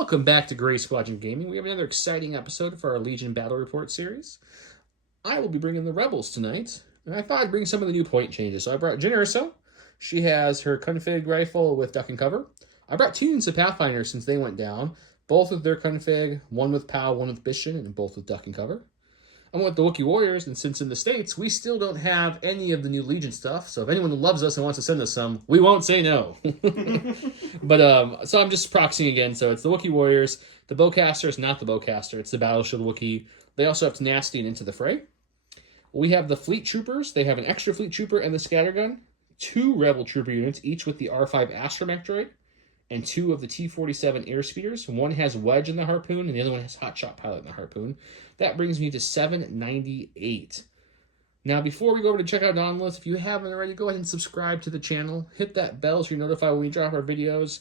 Welcome back to Gray Squadron Gaming. We have another exciting episode for our Legion Battle Report series. I will be bringing the Rebels tonight, and I thought I'd bring some of the new point changes. So I brought Jyn Erso. She has her config rifle with duck and cover. I brought 2 units of Pathfinder since they went down, both with their config, one with POW, one with Bishan, and both with duck and cover. I went with the Wookiee Warriors, and since in the States, we still don't have any of the new Legion stuff, so if anyone loves us and wants to send us some, we won't say no. But, so I'm just proxying again, so it's the Wookiee Warriors. The Bowcaster is not the Bowcaster, it's the Battle Shield Wookiee. They also have tenacity and Into the Fray. We have the Fleet Troopers. They have an extra Fleet Trooper and the Scattergun, 2 Rebel Trooper units, each with the R5 Astromech droid, and 2 of the T-47 airspeeders. One has Wedge in the Harpoon, and the other one has Hotshot Pilot in the Harpoon. That brings me to 798. Now, before we go over to check out Dawn list, if you haven't already, go ahead and subscribe to the channel. Hit that bell so you're notified when we drop our videos.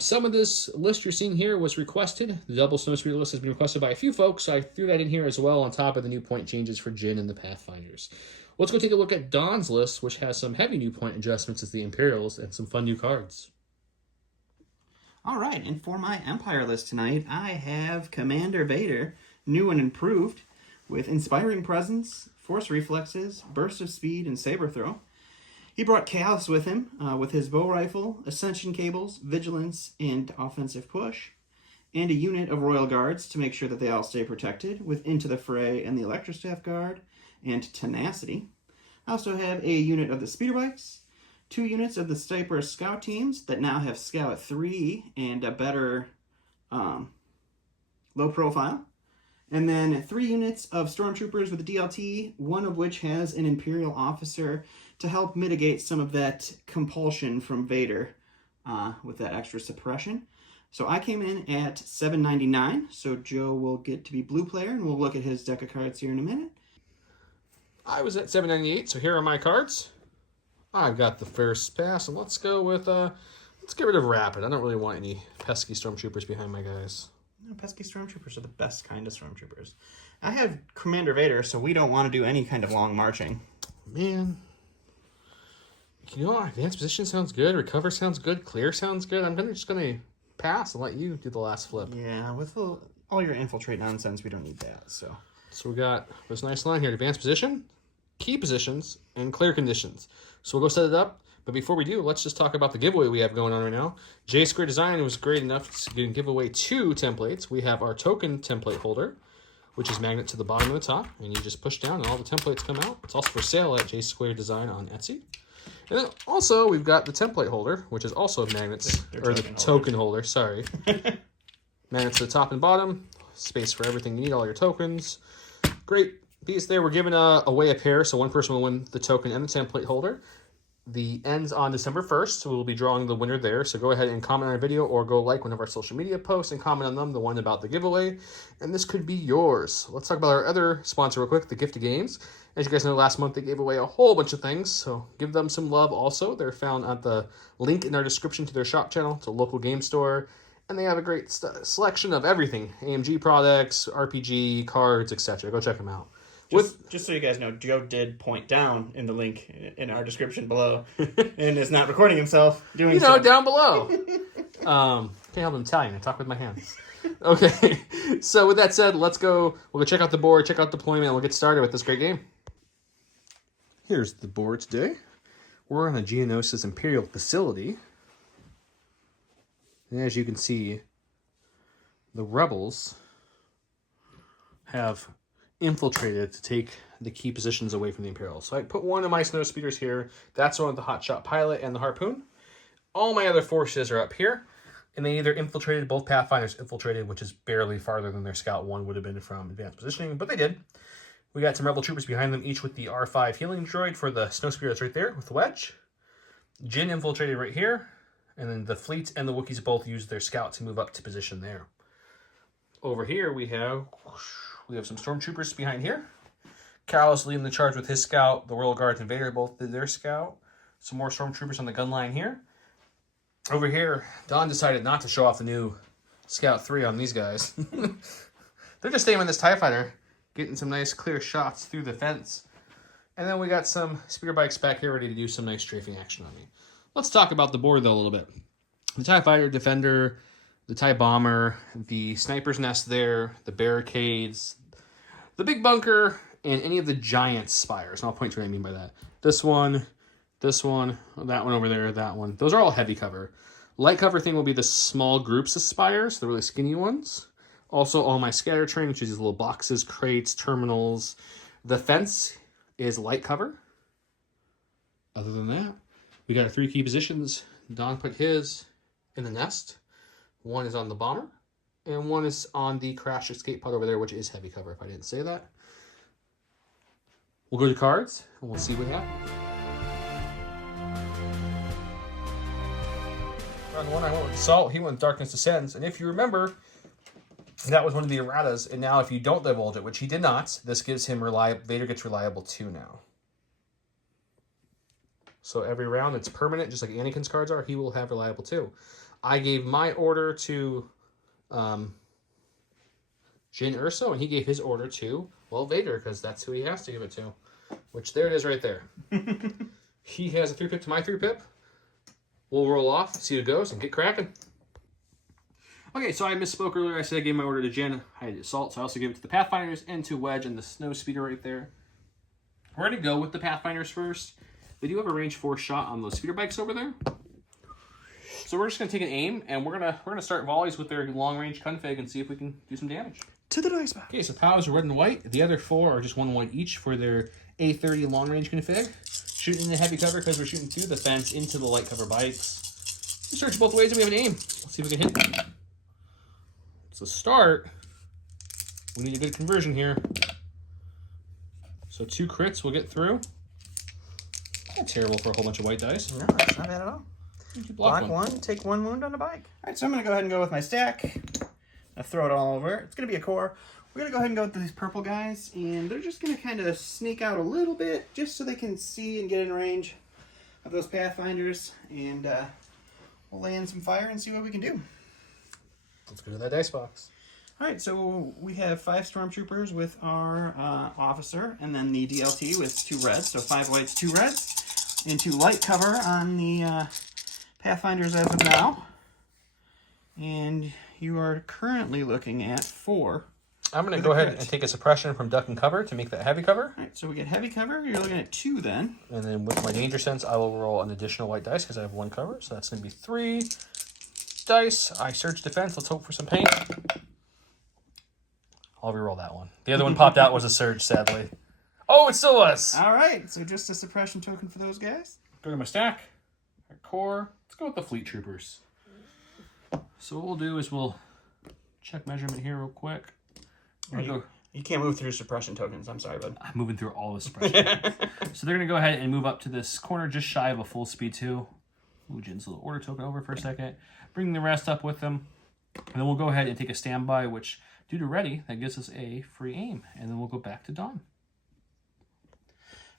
Some of this list you're seeing here was requested. The double snowspeeder list has been requested by a few folks, so I threw that in here as well on top of the new point changes for Jyn and the Pathfinders. Let's go take a look at Dawn's list, which has some heavy new point adjustments as the Imperials and some fun new cards. All right, and for my Empire list tonight, I have Commander Vader, new and improved, with Inspiring Presence, Force Reflexes, Burst of Speed, and Saber Throw. He brought Kallus with him, with his bow rifle, Ascension Cables, Vigilance, and Offensive Push, and a unit of Royal Guards to make sure that they all stay protected, with Into the Fray and the Electrostaff Guard, and Tenacity. I also have a unit of the Speeder Bikes, 2 units of the Stiper Scout teams that now have Scout 3 and a better low profile. And then 3 units of Stormtroopers with a DLT, one of which has an Imperial officer to help mitigate some of that compulsion from Vader with that extra suppression. So I came in at $7.99, so Joe will get to be blue player, and we'll look at his deck of cards here in a minute. I was at $7.98, so here are my cards. I've got the first pass, and let's go with, let's get rid of Rapid. I don't really want any pesky Stormtroopers behind my guys. No, pesky Stormtroopers are the best kind of Stormtroopers. I have Commander Vader, so we don't want to do any kind of long marching. Man. You know, advanced position sounds good, recover sounds good, clear sounds good. I'm just going to pass and let you do the last flip. Yeah, with all your infiltrate nonsense, we don't need that, so. So we got this nice line here, advanced position, key positions, and clear conditions. So we'll go set it up. But before we do, let's just talk about the giveaway we have going on right now. J Square Design was great enough to give away 2 templates. We have our token template holder, which is magnet to the bottom and the top, and you just push down and all the templates come out. It's also for sale at J Square Design on Etsy. And then also we've got the template holder, which is also magnets, or the token holder, sorry. Magnets to the top and bottom, space for everything you need, all your tokens. Great piece there. We're giving away a pair, so one person will win the token and the template holder. The ends on December 1st, so we'll be drawing the winner there. So go ahead and comment on our video or go like one of our social media posts and comment on them, the one about the giveaway. And this could be yours. Let's talk about our other sponsor real quick, the Gift of Games. As you guys know, last month they gave away a whole bunch of things, so give them some love also. They're found at the link in our description to their shop channel. It's a local game store, and they have a great selection of everything. AMG products, RPG, cards, etc. Go check them out. Just so you guys know, Joe did point down in the link in our description below and is not recording himself doing so. Down below. Can't help I'm Italian. I talk with my hands. Okay, so with that said, let's go. We'll go check out the board, check out deployment, and we'll get started with this great game. Here's the board today. We're on a Geonosis Imperial facility. And as you can see, the Rebels have infiltrated to take the key positions away from the Imperials. So I put one of my snow speeders here. That's the one with the Hotshot Pilot and the Harpoon. All my other forces are up here. And they either infiltrated, both Pathfinders infiltrated, which is barely farther than their Scout 1 would have been from advanced positioning, but they did. We got some Rebel Troopers behind them, each with the R5 healing droid for the snow speeder that's right there with the Wedge. Jyn infiltrated right here. And then the Fleet and the Wookiees both used their Scout to move up to position there. Over here we have some Stormtroopers behind here. Kallus leading the charge with his Scout. The Royal Guards and Vader both did their Scout. Some more Stormtroopers on the gun line here. Over here, Dawn decided not to show off the new Scout 3 on these guys. They're just staying with this TIE Fighter, getting some nice clear shots through the fence. And then we got some Speeder Bikes back here ready to do some nice strafing action on me. Let's talk about the board, though, a little bit. The TIE Fighter, Defender, the TIE bomber, the sniper's nest there, the barricades, the big bunker, and any of the giant spires. And I'll point to what I mean by that. This one, that one over there, that one. Those are all heavy cover. Light cover thing will be the small groups of spires, the really skinny ones. Also, all my scatter terrain, which is these little boxes, crates, terminals. The fence is light cover. Other than that, we got our 3 key positions. Don put his in the nest. One is on the bomber, and one is on the crash escape pod over there, which is heavy cover, if I didn't say that. We'll go to cards, and we'll see what happens. Round 1, I went with Assault. He went with Darkness Descends. And if you remember, that was one of the erratas. And now if you don't divulge it, which he did not, this gives him Vader gets reliable 2 now. So every round it's permanent, just like Anakin's cards are. He will have reliable 2. I gave my order to Jyn Erso, and he gave his order to, well, Vader, because that's who he has to give it to. Which, there it is right there. He has a 3-pip to my 3-pip. We'll roll off, see who goes, and get cracking. Okay, so I misspoke earlier. I said I gave my order to Jyn. I had Assault, so I also gave it to the Pathfinders and to Wedge and the Snow Speeder right there. We're going to go with the Pathfinders first. They do have a range 4 shot on those speeder bikes over there. So we're just going to take an aim, and we're gonna start volleys with their long-range config and see if we can do some damage. To the dice box. Okay, so POWs are red and white. The other 4 are just 1 white each for their A30 long-range config. Shooting in the heavy cover because we're shooting through the fence into the light cover bikes. We search both ways and we have an aim. Let's see if we can hit them. So start, we need a good conversion here. So 2 crits will get through. Not terrible for a whole bunch of white dice. No, that's not bad at all. Block Block 1, take 1 wound on the bike. All right, so I'm going to go ahead and go with my stack. I throw it all over. It's going to be a core. We're going to go ahead and go with these purple guys, and they're just going to kind of sneak out a little bit just so they can see and get in range of those Pathfinders, and we'll lay in some fire and see what we can do. Let's go to that dice box. All right, so we have 5 Stormtroopers with our officer, and then the DLT with 2 reds, so 5 whites, 2 reds, and 2 light cover on the Pathfinders as of now. And you are currently looking at 4. I'm going to go ahead and take a suppression from duck and cover to make that heavy cover. All right, so we get heavy cover. You're looking at 2 then. And then with my danger sense, I will roll an additional white dice because I have 1 cover. So that's going to be 3 dice. I search defense. Let's hope for some paint. I'll re-roll that one. The other one popped out was a surge, sadly. Oh, it still was. All right, so just a suppression token for those guys. Go to my stack. Our core. Let's go with the Fleet Troopers. So what we'll do is we'll check measurement here real quick. You can't move through suppression tokens. I'm sorry, bud. I'm moving through all the suppression. So they're going to go ahead and move up to this corner just shy of a full speed 2. Move Jyn's little order token over for a second. Bring the rest up with them. And then we'll go ahead and take a standby, which, due to ready, that gives us a free aim. And then we'll go back to Dawn.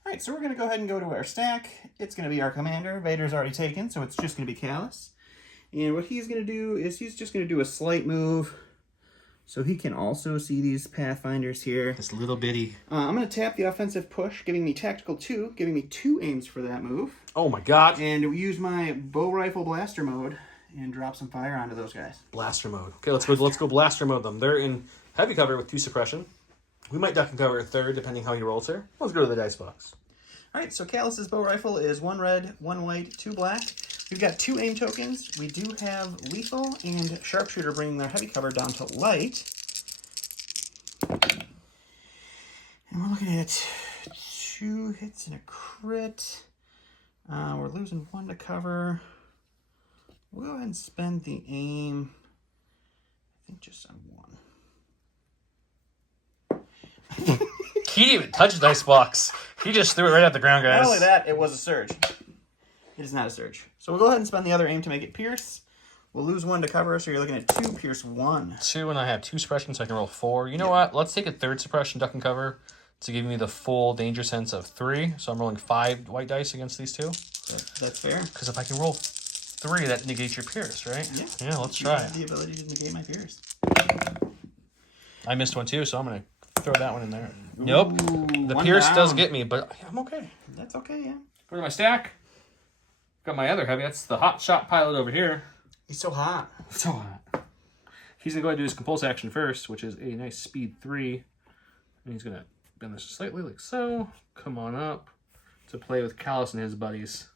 All right, so we're going to go ahead and go to our stack. It's going to be our commander. Vader's already taken, so it's just going to be Kallus. And what he's going to do is he's just going to do a slight move so he can also see these Pathfinders here. This little bitty. I'm going to tap the offensive push, giving me tactical 2, giving me 2 aims for that move. Oh my god. And use my bow rifle blaster mode and drop some fire onto those guys. Blaster mode. Okay, let's go blaster mode them. They're in heavy cover with 2 suppression. We might duck and cover a 3rd, depending how he rolls here. Let's go to the dice box. All right, so Kallus's bow rifle is 1 red, 1 white, 2 black. We've got 2 aim tokens. We do have lethal and sharpshooter bringing their heavy cover down to light. And we're looking at 2 hits and a crit. We're losing 1 to cover. We'll go ahead and spend the aim, I think, just on 1. He didn't even touch the dice box. He just threw it right at the ground, guys. Not only that, it was a surge. It is not a surge. So we'll go ahead and spend the other aim to make it pierce. We'll lose 1 to cover, so you're looking at 2, pierce 1. 2, and I have 2 suppression, so I can roll 4. You know what? Let's take a 3rd suppression, duck and cover, to give me the full danger sense of 3. So I'm rolling 5 white dice against these 2. That's fair. Because if I can roll 3, that negates your pierce, right? Yeah. Yeah, let's try it. The ability to negate my pierce. I missed 1 too, so I'm going to throw that one in there. Nope. The 1 pierce down. does get me, but I'm okay. That's okay, yeah. Go to my stack. Got my other heavy. That's the hot shot pilot over here. He's so hot. So hot. He's going to go ahead and do his compulse action first, which is a nice speed 3. And he's going to bend this slightly like so. Come on up to play with Kallus and his buddies.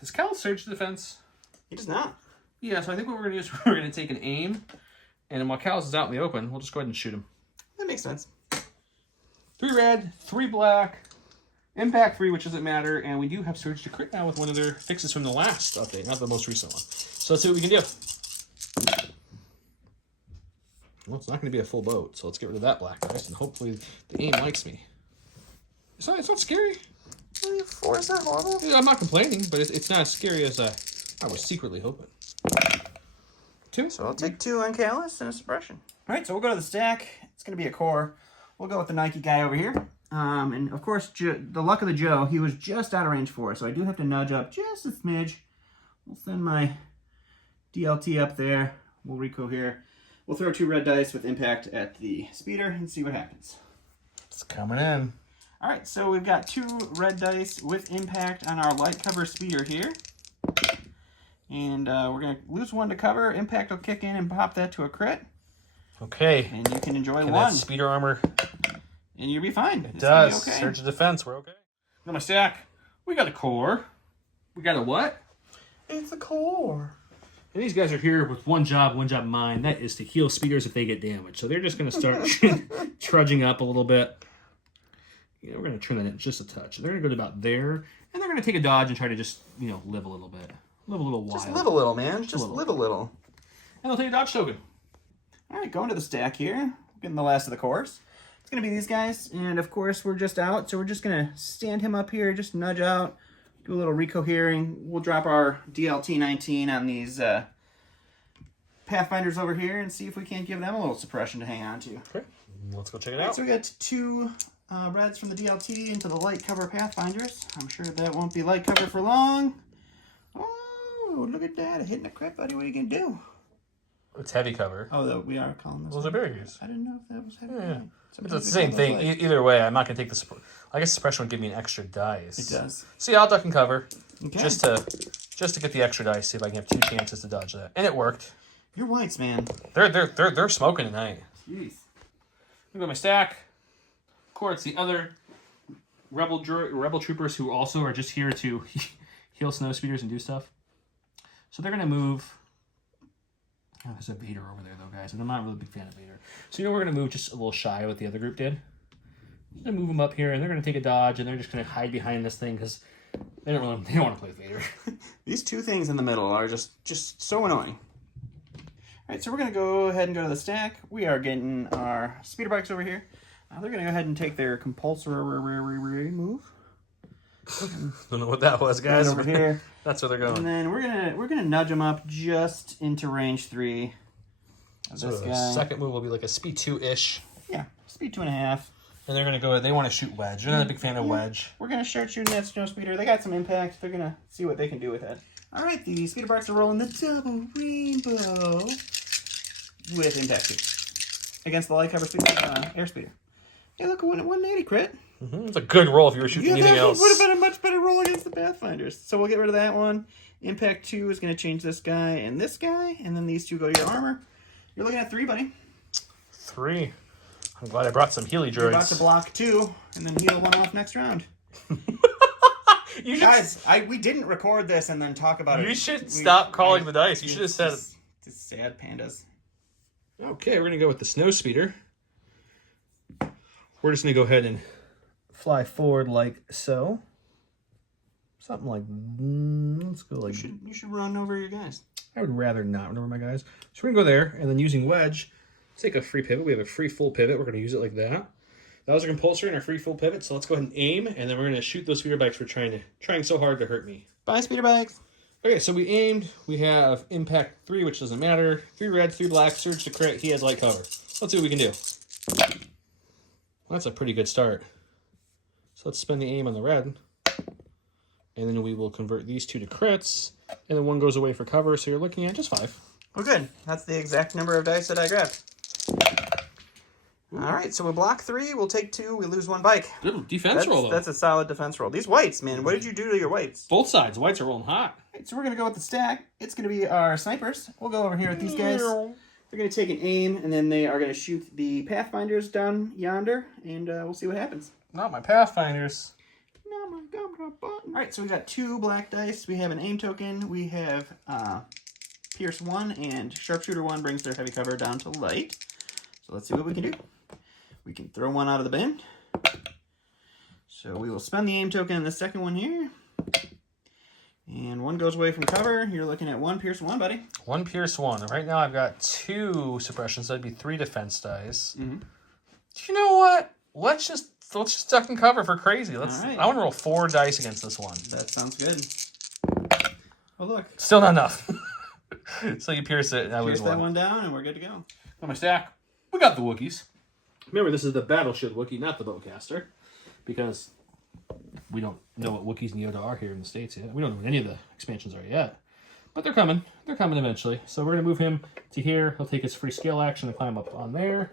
Does Kallus surge to defense? He does not. Yeah, so I think what we're going to do is we're going to take an aim. And then while Kallus is out in the open, we'll just go ahead and shoot him. That makes sense. 3 red, 3 black, impact 3, which doesn't matter, and we do have surge to crit now with one of their fixes from the last update, not the most recent one. So let's see what we can do. Well, it's not going to be a full boat, so let's get rid of that black dice, and hopefully the aim likes me. It's not scary. 4 is that horrible? I'm not complaining, but it's not as scary as I was secretly hoping. 2. So I'll take 2 on Kallus and a suppression. All right, so we'll go to the stack. It's going to be a core. We'll go with the Nike guy over here. And, of course, the luck of the Joe, he was just out of range 4, so I do have to nudge up just a smidge. We'll send my DLT up there. We'll Rico here. We'll throw 2 red dice with impact at the speeder and see what happens. It's coming in. All right, so we've got 2 red dice with impact on our light cover speeder here. And we're going to lose 1 to cover. Impact will kick in and pop that to a crit. Okay. And you can enjoy Can 1. that speeder armor... And you'll be fine. It does. Okay. Surge of defense. We're okay. Got my stack. We got a core. We got a what? It's a core. And these guys are here with one job in mind. That is to heal speeders if they get damaged. So they're just going to start trudging up a little bit. You know, we're going to turn that in just a touch. They're going to go to about there. And they're going to take a dodge and try to just, live a little bit. Live a little wild. Just live a little, man. Just live a little. And they'll take a dodge token. All right, going to the stack here. Getting the last of the cores. It's going to be these guys, and of course we're just out, so we're just going to stand him up here, just nudge out, do a little recohering. We'll drop our DLT 19 on these Pathfinders over here and see if we can't give them a little suppression to hang on to. Okay, let's go check it All right, out. so we got 2 reds from the DLT into the light cover Pathfinders. I'm sure that won't be light cover for long. Oh, look at that, hitting a crit, buddy. What are you going to do? It's heavy cover. Oh, we are calling this. Those are barriers. I didn't know if that was heavy. Yeah. Sometimes It's the same thing. Either way, I'm not going to take the... I guess suppression would give me an extra dice. It does. See, I'll duck and cover. Okay. Just to get the extra dice, see if I can have 2 chances to dodge that. And it worked. You're whites, man. They're smoking tonight. Jeez. Look at my stack. Of course, the other rebel troopers who also are just here to heal snow speeders and do stuff. So they're going to move... Oh, there's a Vader over there, though, guys, and I'm not really a big fan of Vader. So, we're going to move just a little shy of what the other group did. Just going to move them up here, and they're going to take a dodge, and they're just going to hide behind this thing, because they don't want to play with Vader. These 2 things in the middle are just so annoying. All right, so we're going to go ahead and go to the stack. We are getting our speeder bikes over here. They're going to go ahead and take their compulsory move. Don't know what that was, guys. Right over here. That's where they're going. And then we're gonna nudge them up just into range 3. So the second move will be like a speed 2-ish. Yeah, speed 2.5. And they're gonna go. They want to shoot wedge. They're not a big fan of wedge. We're gonna start shooting that snow speeder. They got some impact. They're gonna see what they can do with that. All right, the speeder bikes are rolling the double rainbow with impact 2 against the light cover air speeder. Hey, look, 180 crit. It's a good roll if you were shooting anything else. Would have been a much better roll against the Pathfinders. So we'll get rid of that one. Impact 2 is going to change this guy, and then these 2 go to your armor. You're looking at 3, buddy. 3. I'm glad I brought some Healy droids. You're about to block 2, and then heal 1 off next round. Guys, we didn't record this and then talk about it. You should stop calling the dice. You should have said... Just sad pandas. Okay, we're going to go with the snow speeder. We're just going to go ahead and fly forward like so. Something like... let's go like... You should run over your guys. I would rather not run over my guys. So we're going to go there, and then using wedge, take a free pivot. We have a free full pivot. We're going to use it like that. That was a compulsory and our free full pivot, so let's go ahead and aim, and then we're going to shoot those speeder bikes for trying so hard to hurt me. Bye, speeder bikes. Okay, so we aimed. We have impact 3, which doesn't matter. 3 red, 3 black, surge to crit. He has light cover. Let's see what we can do. Well, that's a pretty good start. So let's spend the aim on the red. And then we will convert these 2 to crits. And then 1 goes away for cover, so you're looking at just 5. Oh, good. That's the exact number of dice that I grabbed. Ooh, All right, so we block 3, we'll take 2, we lose 1 bike. Good defense roll, though. That's a solid defense roll. These whites, man, what did you do to your whites? Both sides. Whites are rolling hot. All right, so we're going to go with the stack. It's going to be our snipers. We'll go over here with these guys. They're going to take an aim, and then they are going to shoot the Pathfinders down yonder, and we'll see what happens. Not my Pathfinders. Not my gumdrop button. All right, so we got 2 black dice. We have an aim token. We have Pierce 1, and Sharpshooter 1 brings their heavy cover down to light. So let's see what we can do. We can throw 1 out of the bin. So we will spend the aim token in the second one here. And 1 goes away from cover. You're looking at 1 Pierce 1, buddy. 1 Pierce 1. Right now I've got 2 suppressions. So that'd be 3 defense dice. Mm-hmm. You know what? Let's just duck and cover for crazy. All right. I want to roll 4 dice against this one. That sounds good. Oh, look. Still not enough. So you pierce it, and I lose Pierce that one down, and we're good to go. On my stack, we got the Wookiees. Remember, this is the Battleship Wookiee, not the Bowcaster, because we don't know what Wookiees and Yoda are here in the States yet. We don't know what any of the expansions are yet. But they're coming. They're coming eventually. So we're going to move him to here. He'll take his free scale action to climb up on there.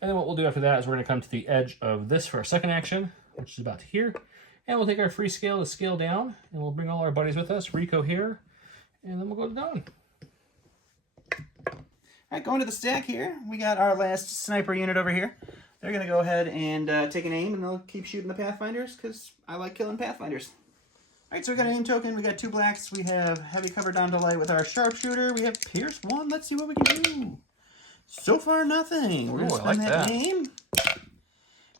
And then what we'll do after that is we're going to come to the edge of this for our second action, which is about here. And we'll take our free scale to scale down, and we'll bring all our buddies with us. Rico here, and then we'll go to Dawn. All right, going to the stack here, we got our last sniper unit over here. They're going to go ahead and take an aim, and they'll keep shooting the Pathfinders, because I like killing Pathfinders. All right, so we got an aim token. We got 2 blacks. We have heavy cover down to light with our Sharpshooter. We have Pierce 1. Let's see what we can do. So far, nothing. We're going to spend that aim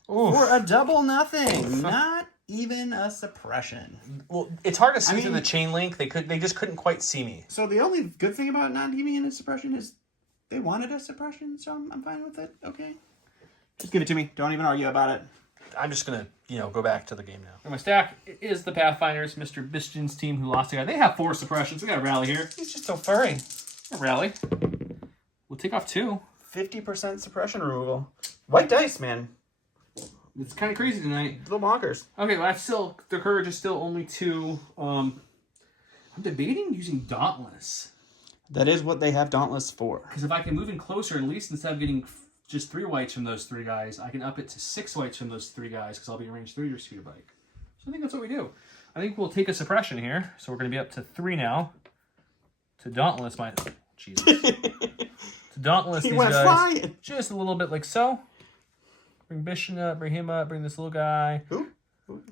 for a double nothing. Not even a suppression. Well, it's hard to see through the chain link. They just couldn't quite see me. So the only good thing about not giving it a suppression is they wanted a suppression, so I'm fine with it. Okay. Just give it to me. Don't even argue about it. I'm just going to, go back to the game now. And my stack is the Pathfinders, Mr. Biston's team who lost a guy. They have 4 suppressions. We got to rally here. He's just so furry. Rally. We'll take off 2. 50% suppression removal. White dice, man. It's kind of crazy tonight. Little bonkers. Okay, well, that's still, the courage is still only 2. I'm debating using Dauntless. That is what they have Dauntless for. Because if I can move in closer, at least instead of getting just 3 whites from those 3 guys, I can up it to 6 whites from those 3 guys because I'll be in range 3 to shoot a bike. So I think that's what we do. I think we'll take a suppression here. So we're going to be up to 3 now. To Dauntless my... Jesus. To Dauntless these guys. Flying. Just a little bit like so. Bring Biston up, bring him up, bring this little guy. Who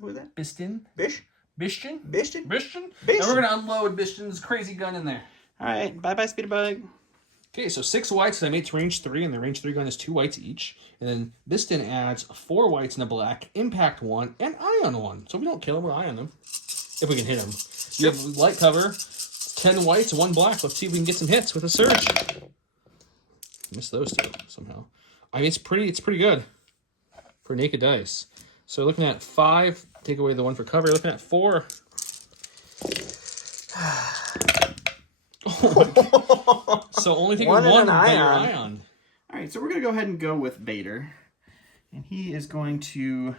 is that? Biston. Bish? Biston? Biston? Biston? Biston. And we're going to unload Biston's crazy gun in there. All right. Bye-bye, Speeder Bug. Okay, so 6 whites, I made to range 3, and the range 3 gun is 2 whites each. And then Biston adds 4 whites and a black, impact 1, and ion 1. So we don't kill them, we ion them. If we can hit them. You have light cover, 10 whites, 1 black. Let's see if we can get some hits with a surge. Missed those 2 somehow. I mean, it's pretty good for naked dice. So looking at 5, take away the 1 for cover. Looking at 4. So only taking 1 ion. All right, so we're going to go ahead and go with Vader. And he is going to...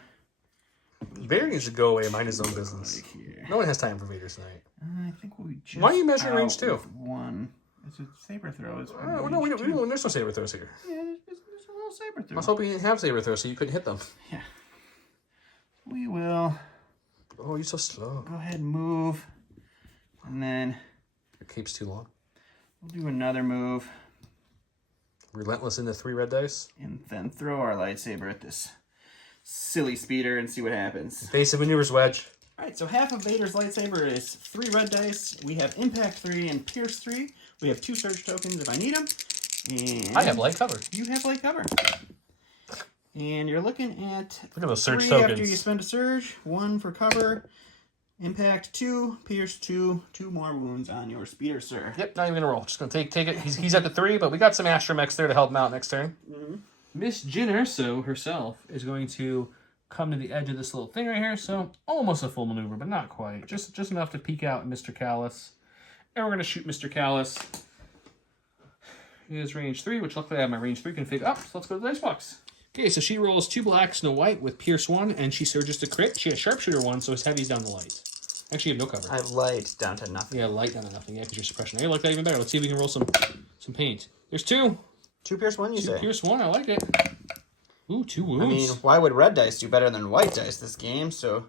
Vader needs to go away and mind his own business. No one has time for Vader tonight. I think we'll be just Why are you measuring range 2? 1. It's a saber throw. There's no saber throws here. Yeah, there's a little saber throw. I was hoping you didn't have saber throws so you couldn't hit them. Yeah. We will... Oh, you're so slow. Go ahead and move. And then... Your cape's too long. We'll do another move. Relentless into 3 red dice. And then throw our lightsaber at this silly speeder and see what happens. Basic maneuvers wedge. Alright, so half of Vader's lightsaber is 3 red dice. We have impact 3 and pierce 3. We have 2 surge tokens if I need them. And I have light cover. You have light cover. And you're looking at... Look at those surge 3 tokens. after you spend a surge. 1 for cover. Impact 2, pierce 2, 2 more wounds on your speeder, sir. Yep, not even gonna roll. Just gonna take it. He's at the 3, but we got some astromechs there to help him out next turn. Miss Jyn Erso herself is going to come to the edge of this little thing right here. So almost a full maneuver, but not quite. Just enough to peek out Mr. Kallus. And we're gonna shoot Mr. Kallus. He is range 3, which luckily I have my range 3 config up. So let's go to the dice box. Okay, so she rolls 2 blacks and a white with pierce 1, and she surges to crit. She has sharpshooter 1, so his heavy's down to light. Actually, you have no cover. I have light down to nothing. Yeah, light down to nothing. Yeah, because you're suppression. I like that even better. Let's see if we can roll some paint. There's 2. 2 pierce 1, you say? 2 pierce 1. I like it. Ooh, 2 wounds. I mean, why would red dice do better than white dice this game? So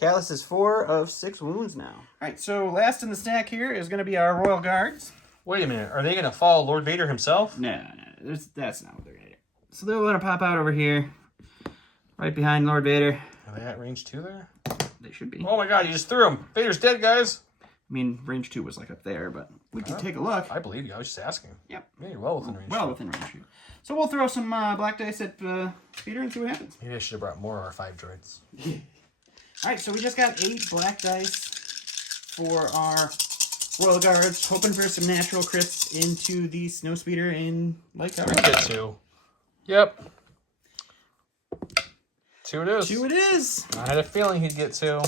Kallus is 4 of 6 wounds now. All right, so last in the stack here is going to be our Royal Guards. Wait a minute. Are they going to follow Lord Vader himself? No, that's not what they're going to do. So they're going to pop out over here, right behind Lord Vader. Are they at range 2 there? They should be. Oh my god, you just threw him. Vader's dead, guys. I mean, range 2 was like up there, but we can take a look. I believe you. I was just asking. Yep. Yeah, you're well within range. Well within range 2. So we'll throw some black dice at Peter and see what happens. Maybe I should have brought more of our 5 droids. All right, so we just got 8 black dice for our Royal Guards, hoping for some natural crits into the Snowspeeder and light cover. We'll get 2. Yep. 2 it is. 2 it is. I had a feeling he'd get 2.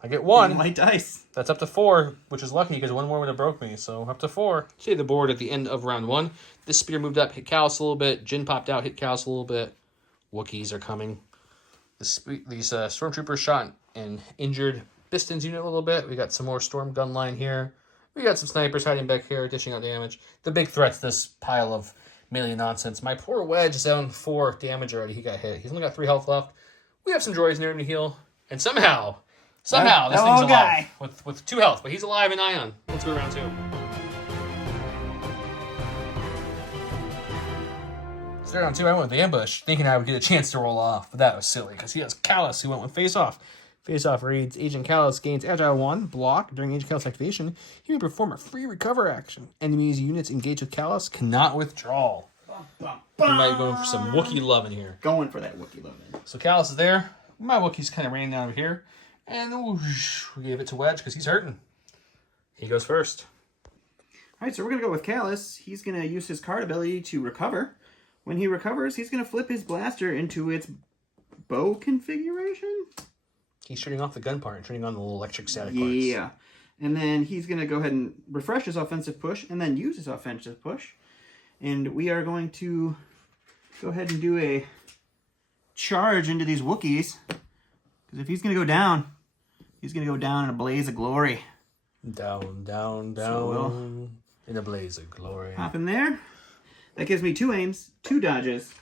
I get 1. And light dice. That's up to 4, which is lucky because 1 more would have broke me, so up to 4. See the board at the end of round 1. This speeder moved up, hit Kallus a little bit. Jyn popped out, hit Kallus a little bit. Wookiees are coming. These stormtroopers shot and injured Biston's unit a little bit. We got some more storm gun line here. We got some snipers hiding back here, dishing out damage. The big threat's this pile of melee nonsense. My poor Wedge is down 4 damage already. He got hit. He's only got 3 health left. We have some droids near him to heal. And somehow this thing's alive. With 2 health, but he's alive in Ion. Let's go round 2. Start on 2, I went with the ambush, thinking I would get a chance to roll off, but that was silly, because he has Kallus, who went with Face Off. Face Off reads, Agent Kallus gains Agile 1, block. During Agent Kallus activation, he may perform a free recover action. Enemies units engaged with Kallus cannot withdraw. We might be going for some Wookiee love in here. Going for that Wookiee love in. So Kallus is there. My Wookiee's kind of raining down over here. And whoosh, we gave it to Wedge, because he's hurting. He goes first. All right, so we're going to go with Kallus. He's going to use his card ability to recover. When he recovers, he's going to flip his blaster into its bow configuration. He's turning off the gun part and turning on the little electric static parts. Yeah. And then he's going to go ahead and refresh his offensive push and then use his offensive push. And we are going to go ahead and do a charge into these Wookiees. Because if he's going to go down, he's going to go down in a blaze of glory. Down, down, down, in a blaze of glory. Hop in there. That gives me 2 aims, 2 dodges.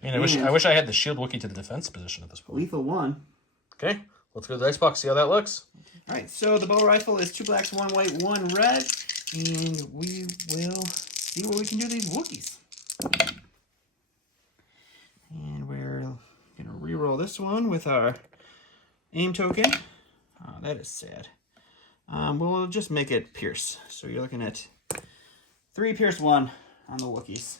Man, I wish I had the shield Wookiee to the defense position at this point. Lethal 1. Okay, let's go to the dice box, see how that looks. All right, so the bow rifle is 2 blacks, 1 white, 1 red. And we will see what we can do to these Wookiees. And we're going to re-roll this one with our aim token. Oh, that is sad. We'll just make it pierce. So you're looking at 3 pierce 1 on the Wookiees.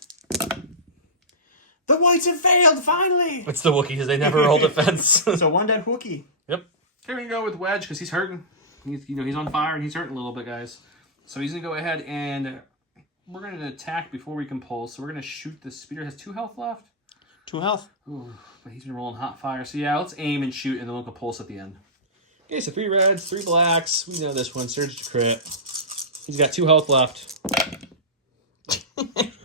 The whites have failed, finally! It's the Wookiees, they never roll defense. So 1 dead Wookiee. Yep. Here we go with Wedge, because he's hurting. He's on fire, and he's hurting a little bit, guys. So he's going to go ahead and we're going to attack before we can pull. So we're going to shoot the speeder. Has 2 health left? 2 health. Ooh, but he's been rolling hot fire. So yeah, let's aim and shoot, and then we'll pulse at the end. Okay, so 3 reds, 3 blacks. We know this one. Surge to crit. He's got 2 health left.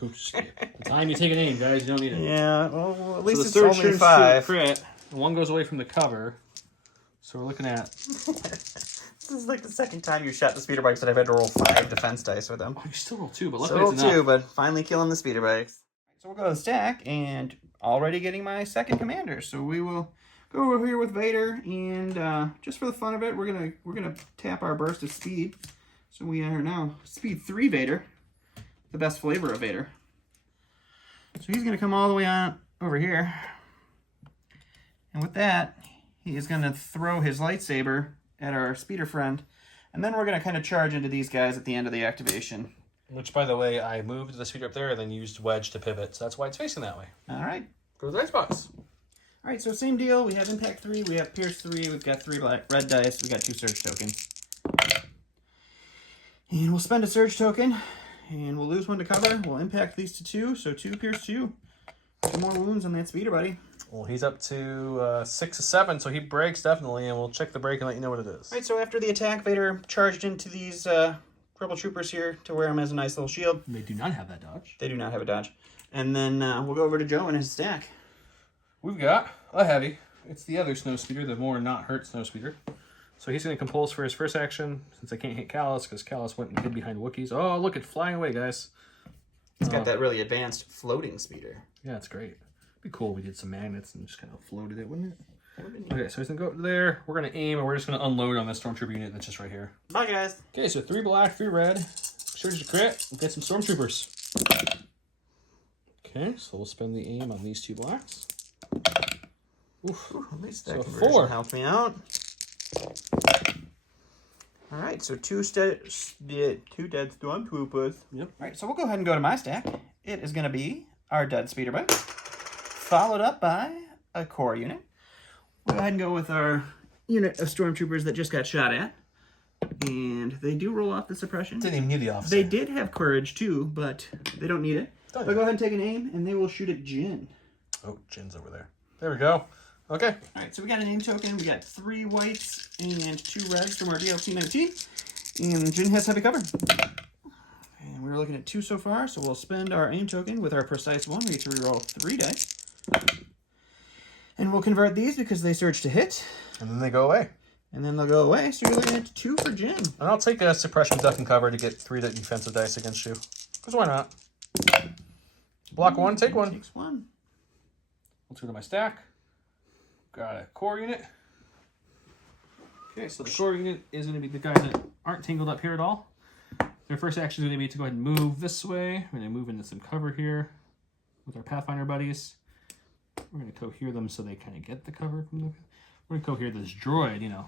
Oops. The time you take an aim, guys, you don't need it. Yeah, well, at least so it's only 5. Crit. 1 goes away from the cover. So we're looking at... This is like the second time you shot the speeder bikes that I've had to roll 5 defense dice with them. Oh, you still roll 2, but luckily it's enough. 2, but finally killing the speeder bikes. So we'll go to the stack, and already getting my second commander. So we will go over here with Vader, and just for the fun of it, we're gonna tap our burst of speed. So we are now speed 3 Vader, the best flavor of Vader. So he's gonna come all the way on over here, and with that, he is gonna throw his lightsaber at our speeder friend, and then we're gonna kind of charge into these guys at the end of the activation. Which, by the way, I moved the speeder up there and then used Wedge to pivot, so that's why it's facing that way. All right. Go to the dice box. All right, so same deal. We have Impact 3, we have Pierce 3, we've got 3 red dice, we got 2 Surge tokens. And we'll spend a Surge token, and we'll lose 1 to cover. We'll impact these to 2, so 2 Pierce 2. 2 more wounds on that speeder, buddy. Well, he's up to 6 of 7, so he breaks definitely, and we'll check the break and let you know what it is. All right, so after the attack, Vader charged into these Rebel Troopers here to wear them as a nice little shield. They do not have that dodge. They do not have a dodge. And then we'll go over to Joe and his stack. We've got a heavy. It's the other snow speeder, the more not hurt snow speeder. So he's going to compulse for his first action, since I can't hit Kallus, because Kallus went and hid behind Wookiees. Oh, look, it's flying away, guys. It's got that really advanced floating speeder. Yeah, it's great. It'd be cool if we did some magnets and just kind of floated it, wouldn't it? Okay, so he's gonna go up there. We're gonna aim, and we're just gonna unload on this stormtrooper unit that's just right here. Bye, guys. Okay, so 3 black, 3 red. Surge to crit. We'll get some stormtroopers. Okay, so we'll spend the aim on these 2 blacks. Oof. Ooh, at least that So conversion 4. helped me out. All right, so 2 dead stormtroopers. Yep. All right, so we'll go ahead and go to my stack. It is going to be our dead speeder bike, followed up by a core unit. We'll go ahead and go with our unit of stormtroopers that just got shot at. And they do roll off the suppression. Didn't even need the officer. They did have courage too, but they don't need it. But go ahead and take an aim, and they will shoot at Jyn. Oh, Jyn's over there. There we go. Okay. All right, so we got an aim token. We got 3 whites and 2 reds from our DLC 19. And Jyn has heavy cover. And we're looking at 2 so far, so we'll spend our aim token with our precise 1. We get to reroll 3 dice. And we'll convert these because they surge to hit. And then they go away. And then they'll go away, so you're looking at 2 for Jyn. And I'll take a suppression, duck, and cover to get 3 defensive dice against you. Because why not? Block 1, take 1. Takes 1. We'll go to my stack. Got a core unit. Okay, so the core unit is going to be the guys that aren't tangled up here at all. Their first action is going to be to go ahead and move this way. We're going to move into some cover here with our Pathfinder buddies. We're going to cohere them so they kind of get the cover from the... We're going to cohere this droid, you know.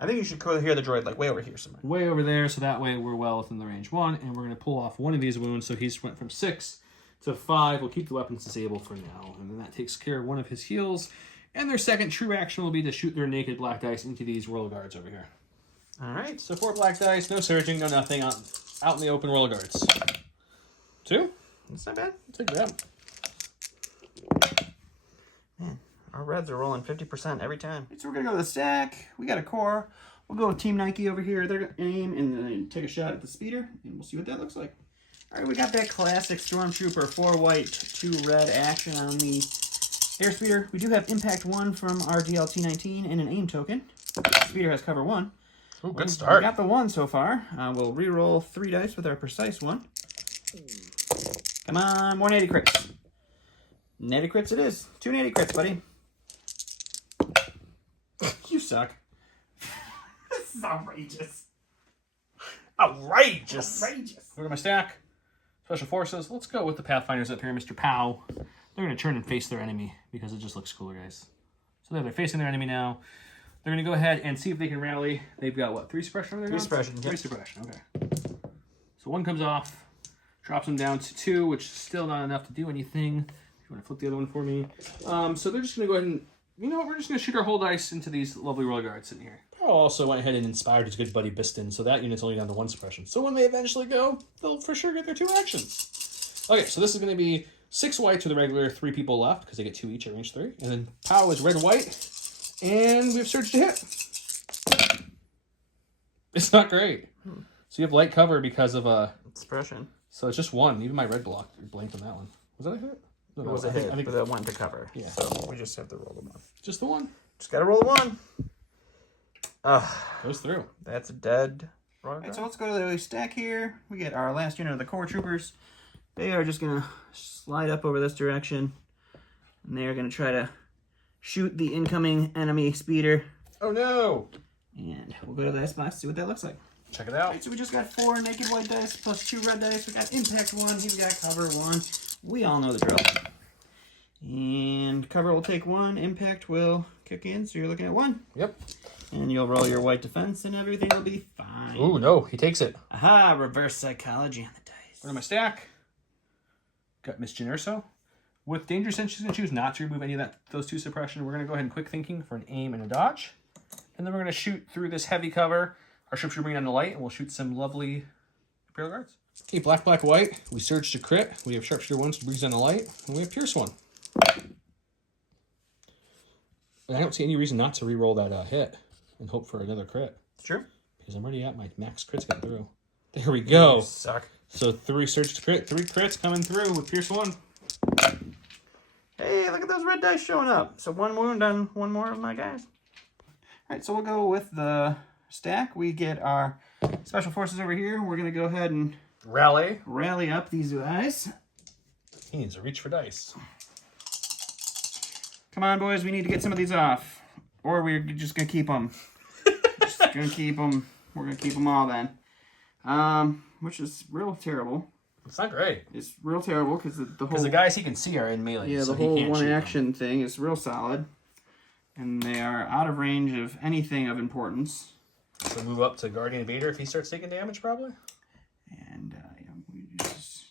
I think you should cohere the droid like way over here somewhere. Way over there, so that way we're well within the range 1, and we're going to pull off one of these wounds, so he's went from 6 to 5. We'll keep the weapons disabled for now, and then that takes care of one of his heals. And their second true action will be to shoot their naked black dice into these royal guards over here. All right. So 4 black dice, no surging, no nothing, out in the open royal guards. 2? That's not bad. Take that. Man, our reds are rolling 50% every time. So we're going to go to the stack. We got a core. We'll go with Team Nike over here. They're going to aim and then take a shot at the speeder, and we'll see what that looks like. All right, we got that classic Stormtrooper 4 white, 2 red action on the airspeeder. We do have impact 1 from our DLC 19 and an aim token. Speeder has cover 1. Ooh, good start. We got the 1 so far. We'll re-roll 3 dice with our precise 1. Come on, more natty crits. Natty crits it is. 2 natty crits, buddy. You suck. This is outrageous. Outrageous. Outrageous. Look at my stack. Special Forces. Let's go with the Pathfinders up here, Mr. Pow. They're going to turn and face their enemy because it just looks cooler, guys. So they're facing their enemy now. They're going to go ahead and see if they can rally. They've got, what, 3 suppression over there? 3 suppression, yep. 3 suppression, okay. So 1 comes off, drops them down to 2, which is still not enough to do anything. If you want to flip the other one for me. So they're just going to go ahead and, you know what, we're just going to shoot our whole dice into these lovely royal guards sitting here. Powell also went ahead and inspired his good buddy Biston, so that unit's only down to 1 suppression. So when they eventually go, they'll for sure get their 2 actions. Okay, so this is going to be 6 whites with a regular 3 people left, because they get 2 each at range 3. And then Powell is red-white, and we have Surge to hit. It's not great. So you have light cover because of Suppression. So it's just 1. Even my red block blanked on that one. Was that a hit? No, It was a hit, I think but that 1 to cover. Yeah. So we just have to roll the 1. Just the 1. Just got to roll the 1. Goes through. That's a dead. Right, so let's go to the stack here. We get our last unit of the core troopers. They are just going to slide up over this direction. And they are going to try to shoot the incoming enemy speeder. Oh, no. And we'll go to that spot, see what that looks like. Check it out. All right, so we just got 4 naked white dice plus 2 red dice. We got impact 1. He's got cover 1. We all know the drill. And cover will take 1. Impact will kick in, so you're looking at 1. Yep. And you'll roll your white defense, and everything will be fine. Ooh, no. He takes it. Aha, reverse psychology on the dice. Go to my stack. Got Miss Jyn Erso. With danger sense, she's going to choose not to remove any of those 2 suppression. We're going to go ahead and quick thinking for an aim and a dodge. And then we're going to shoot through this heavy cover. Our ships will bring down the light, and we'll shoot some lovely Imperial Guards. Okay, black, black, white. We surge to crit. We have sharpshooter 1, so brings down the light. And we have pierce 1. And I don't see any reason not to re-roll that hit and hope for another crit. Sure. Because I'm already at my max crits getting through. There we go. You suck. So 3 surge to crit. 3 crits coming through with pierce 1. Hey, look at those red dice showing up. So 1 wound on 1 more of my guys. All right, so we'll go with the stack. We get our special forces over here. We're going to go ahead and Rally. rally up these guys. He needs to reach for dice. Come on, boys. We need to get some of these off. Or we're just going to keep them. Just going to keep them. We're going to keep them all then. Which is real terrible. It's not great. It's real terrible because the whole... Because the guys he can see are in melee. Yeah, so the whole he can't one shoot action them. thing is real solid. And they are out of range of anything of importance. So move up to Guardian Vader if he starts taking damage, probably. And this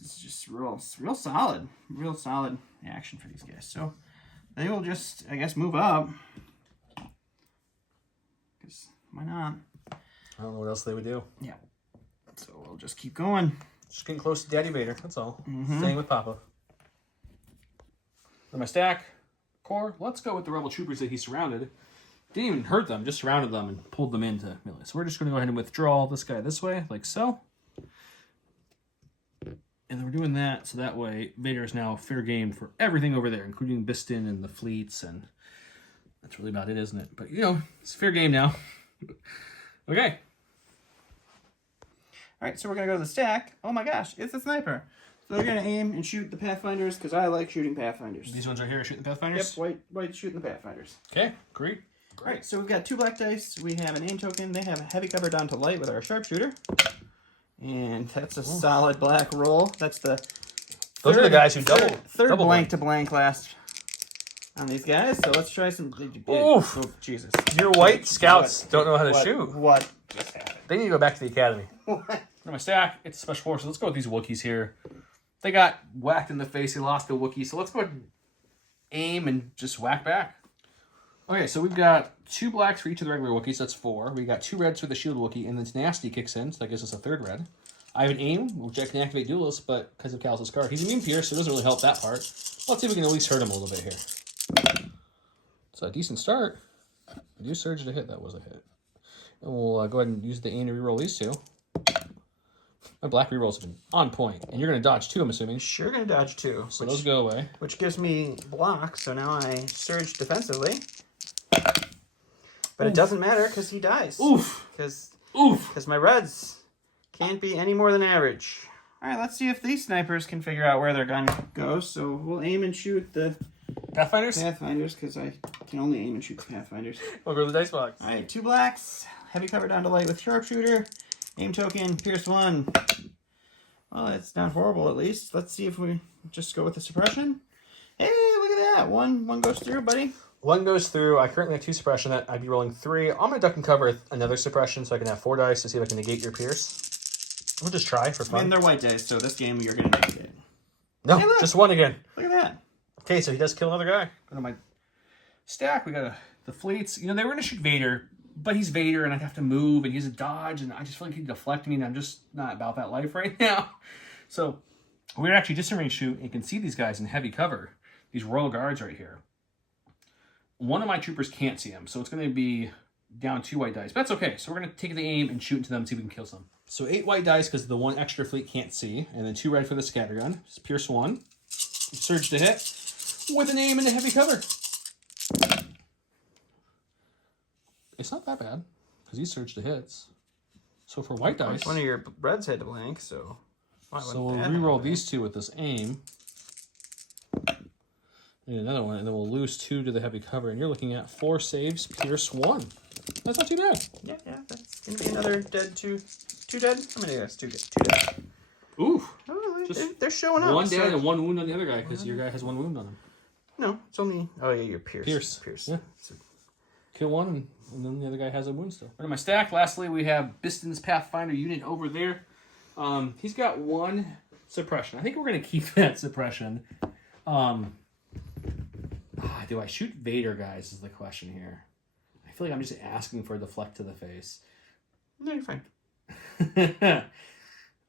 is just real solid. Real solid action for these guys. So they will just, I guess, move up. Because why not? I don't know what else they would do. Yeah. So we'll just keep going. Just getting close to Daddy Vader, that's all. Mm-hmm. Staying with Papa. For my stack, core, let's go with the Rebel Troopers that he surrounded. Didn't even hurt them, just surrounded them and pulled them into melee. So we're just going to go ahead and withdraw this guy this way, like so. And then we're doing that, so that way Vader is now fair game for everything over there, including Biston and the fleets, and that's really about it, isn't it? But, you know, it's fair game now. Okay. All right, so we're going to go to the stack. Oh my gosh, it's a sniper. So they're going to aim and shoot the Pathfinders because I like shooting Pathfinders. These ones right here are shooting the Pathfinders? Yep, white shooting the Pathfinders. Okay, great. All right, so we've got 2 black dice. We have an aim token. They have a heavy cover down to light with our sharpshooter. And that's a solid black roll. That's the Those are the guys who third double blank to blank last on these guys. So let's try some. Oof. Oh, Jesus. Your white scouts don't know how to What? shoot. What just happened? They need to go back to the academy. What? For my stack, it's Special Forces. Let's go with these Wookiees here. They got whacked in the face. They lost the Wookiee. So let's go ahead and aim and just whack back. Okay, so we've got 2 blacks for each of the regular Wookiees. That's 4. We got 2 reds for the shield Wookiee, and then Nasty kicks in, so that gives us a 3rd red. I have an aim, which I can activate Duelist, but because of Kallus' card, he's immune pierce, so it doesn't really help that part. Let's see if we can at least hurt him a little bit here. It's a decent start. I do surge to hit. That was a hit. And we'll go ahead and use the aim to reroll these 2. My black rerolls have been on point, and you're going to dodge 2, I'm assuming. Sure, gonna dodge 2. So those go away. Which gives me block, so now I surge defensively. But it doesn't matter because he dies. Oof. Because my reds can't be any more than average. All right, let's see if these snipers can figure out where their gun goes. So we'll aim and shoot the Pathfinders? Pathfinders because I can only aim and shoot the Pathfinders. We'll go to the dice box. All right, 2 blacks, heavy cover down to light with sharpshooter, aim token, pierce 1. Well, it's not horrible at least. Let's see if we just go with the suppression. Hey, look at that. One goes through, buddy. 1 goes through. I currently have 2 suppression. That I'd be rolling 3. I'm going to duck and cover with another suppression so I can have 4 dice to see if I can negate your pierce. We'll just try for I fun. mean, they're white dice, so this game you're going to make it. No, Hey, look. just 1 again. Look at that. Okay, so he does kill another guy. Go to my stack. We got the fleets. You know, they were going to shoot Vader, but he's Vader, and I'd have to move, and he's a dodge, and I just feel like he'd deflect me, and I'm just not about that life right now. So we're actually just in range shoot, and you can see these guys in heavy cover, these Royal Guards right here. One of my troopers can't see him, so it's going to be down 2 white dice. But that's okay. So we're going to take the aim and shoot into them and see if we can kill some. So 8 white dice because the 1 extra fleet can't see, and then 2 red for the scattergun. Just pierce 1. Surge to hit with an aim into heavy cover. It's not that bad because he surged to hits. So for white dice, One of your reds had to blank, so... So we'll reroll these 2 with this aim. And another one, and then we'll lose 2 to the heavy cover. And you're looking at 4 saves, pierce 1. That's not too bad. Yeah, that's going to be another dead 2 dead? How many guys? 2 dead. Ooh. Oh, Just they're showing up. 1 dead and 1 wound on the other guy because your guy has 1 wound on him. No, it's only... Oh, yeah, you're Pierce. Pierce. Yeah. Kill 1, and then the other guy has a wound still. Right in my stack, lastly, we have Biston's Pathfinder unit over there. He's got 1 suppression. I think we're going to keep that suppression. Do I shoot Vader, guys, is the question here. I feel like I'm just asking for a deflect to the face. No, you're fine.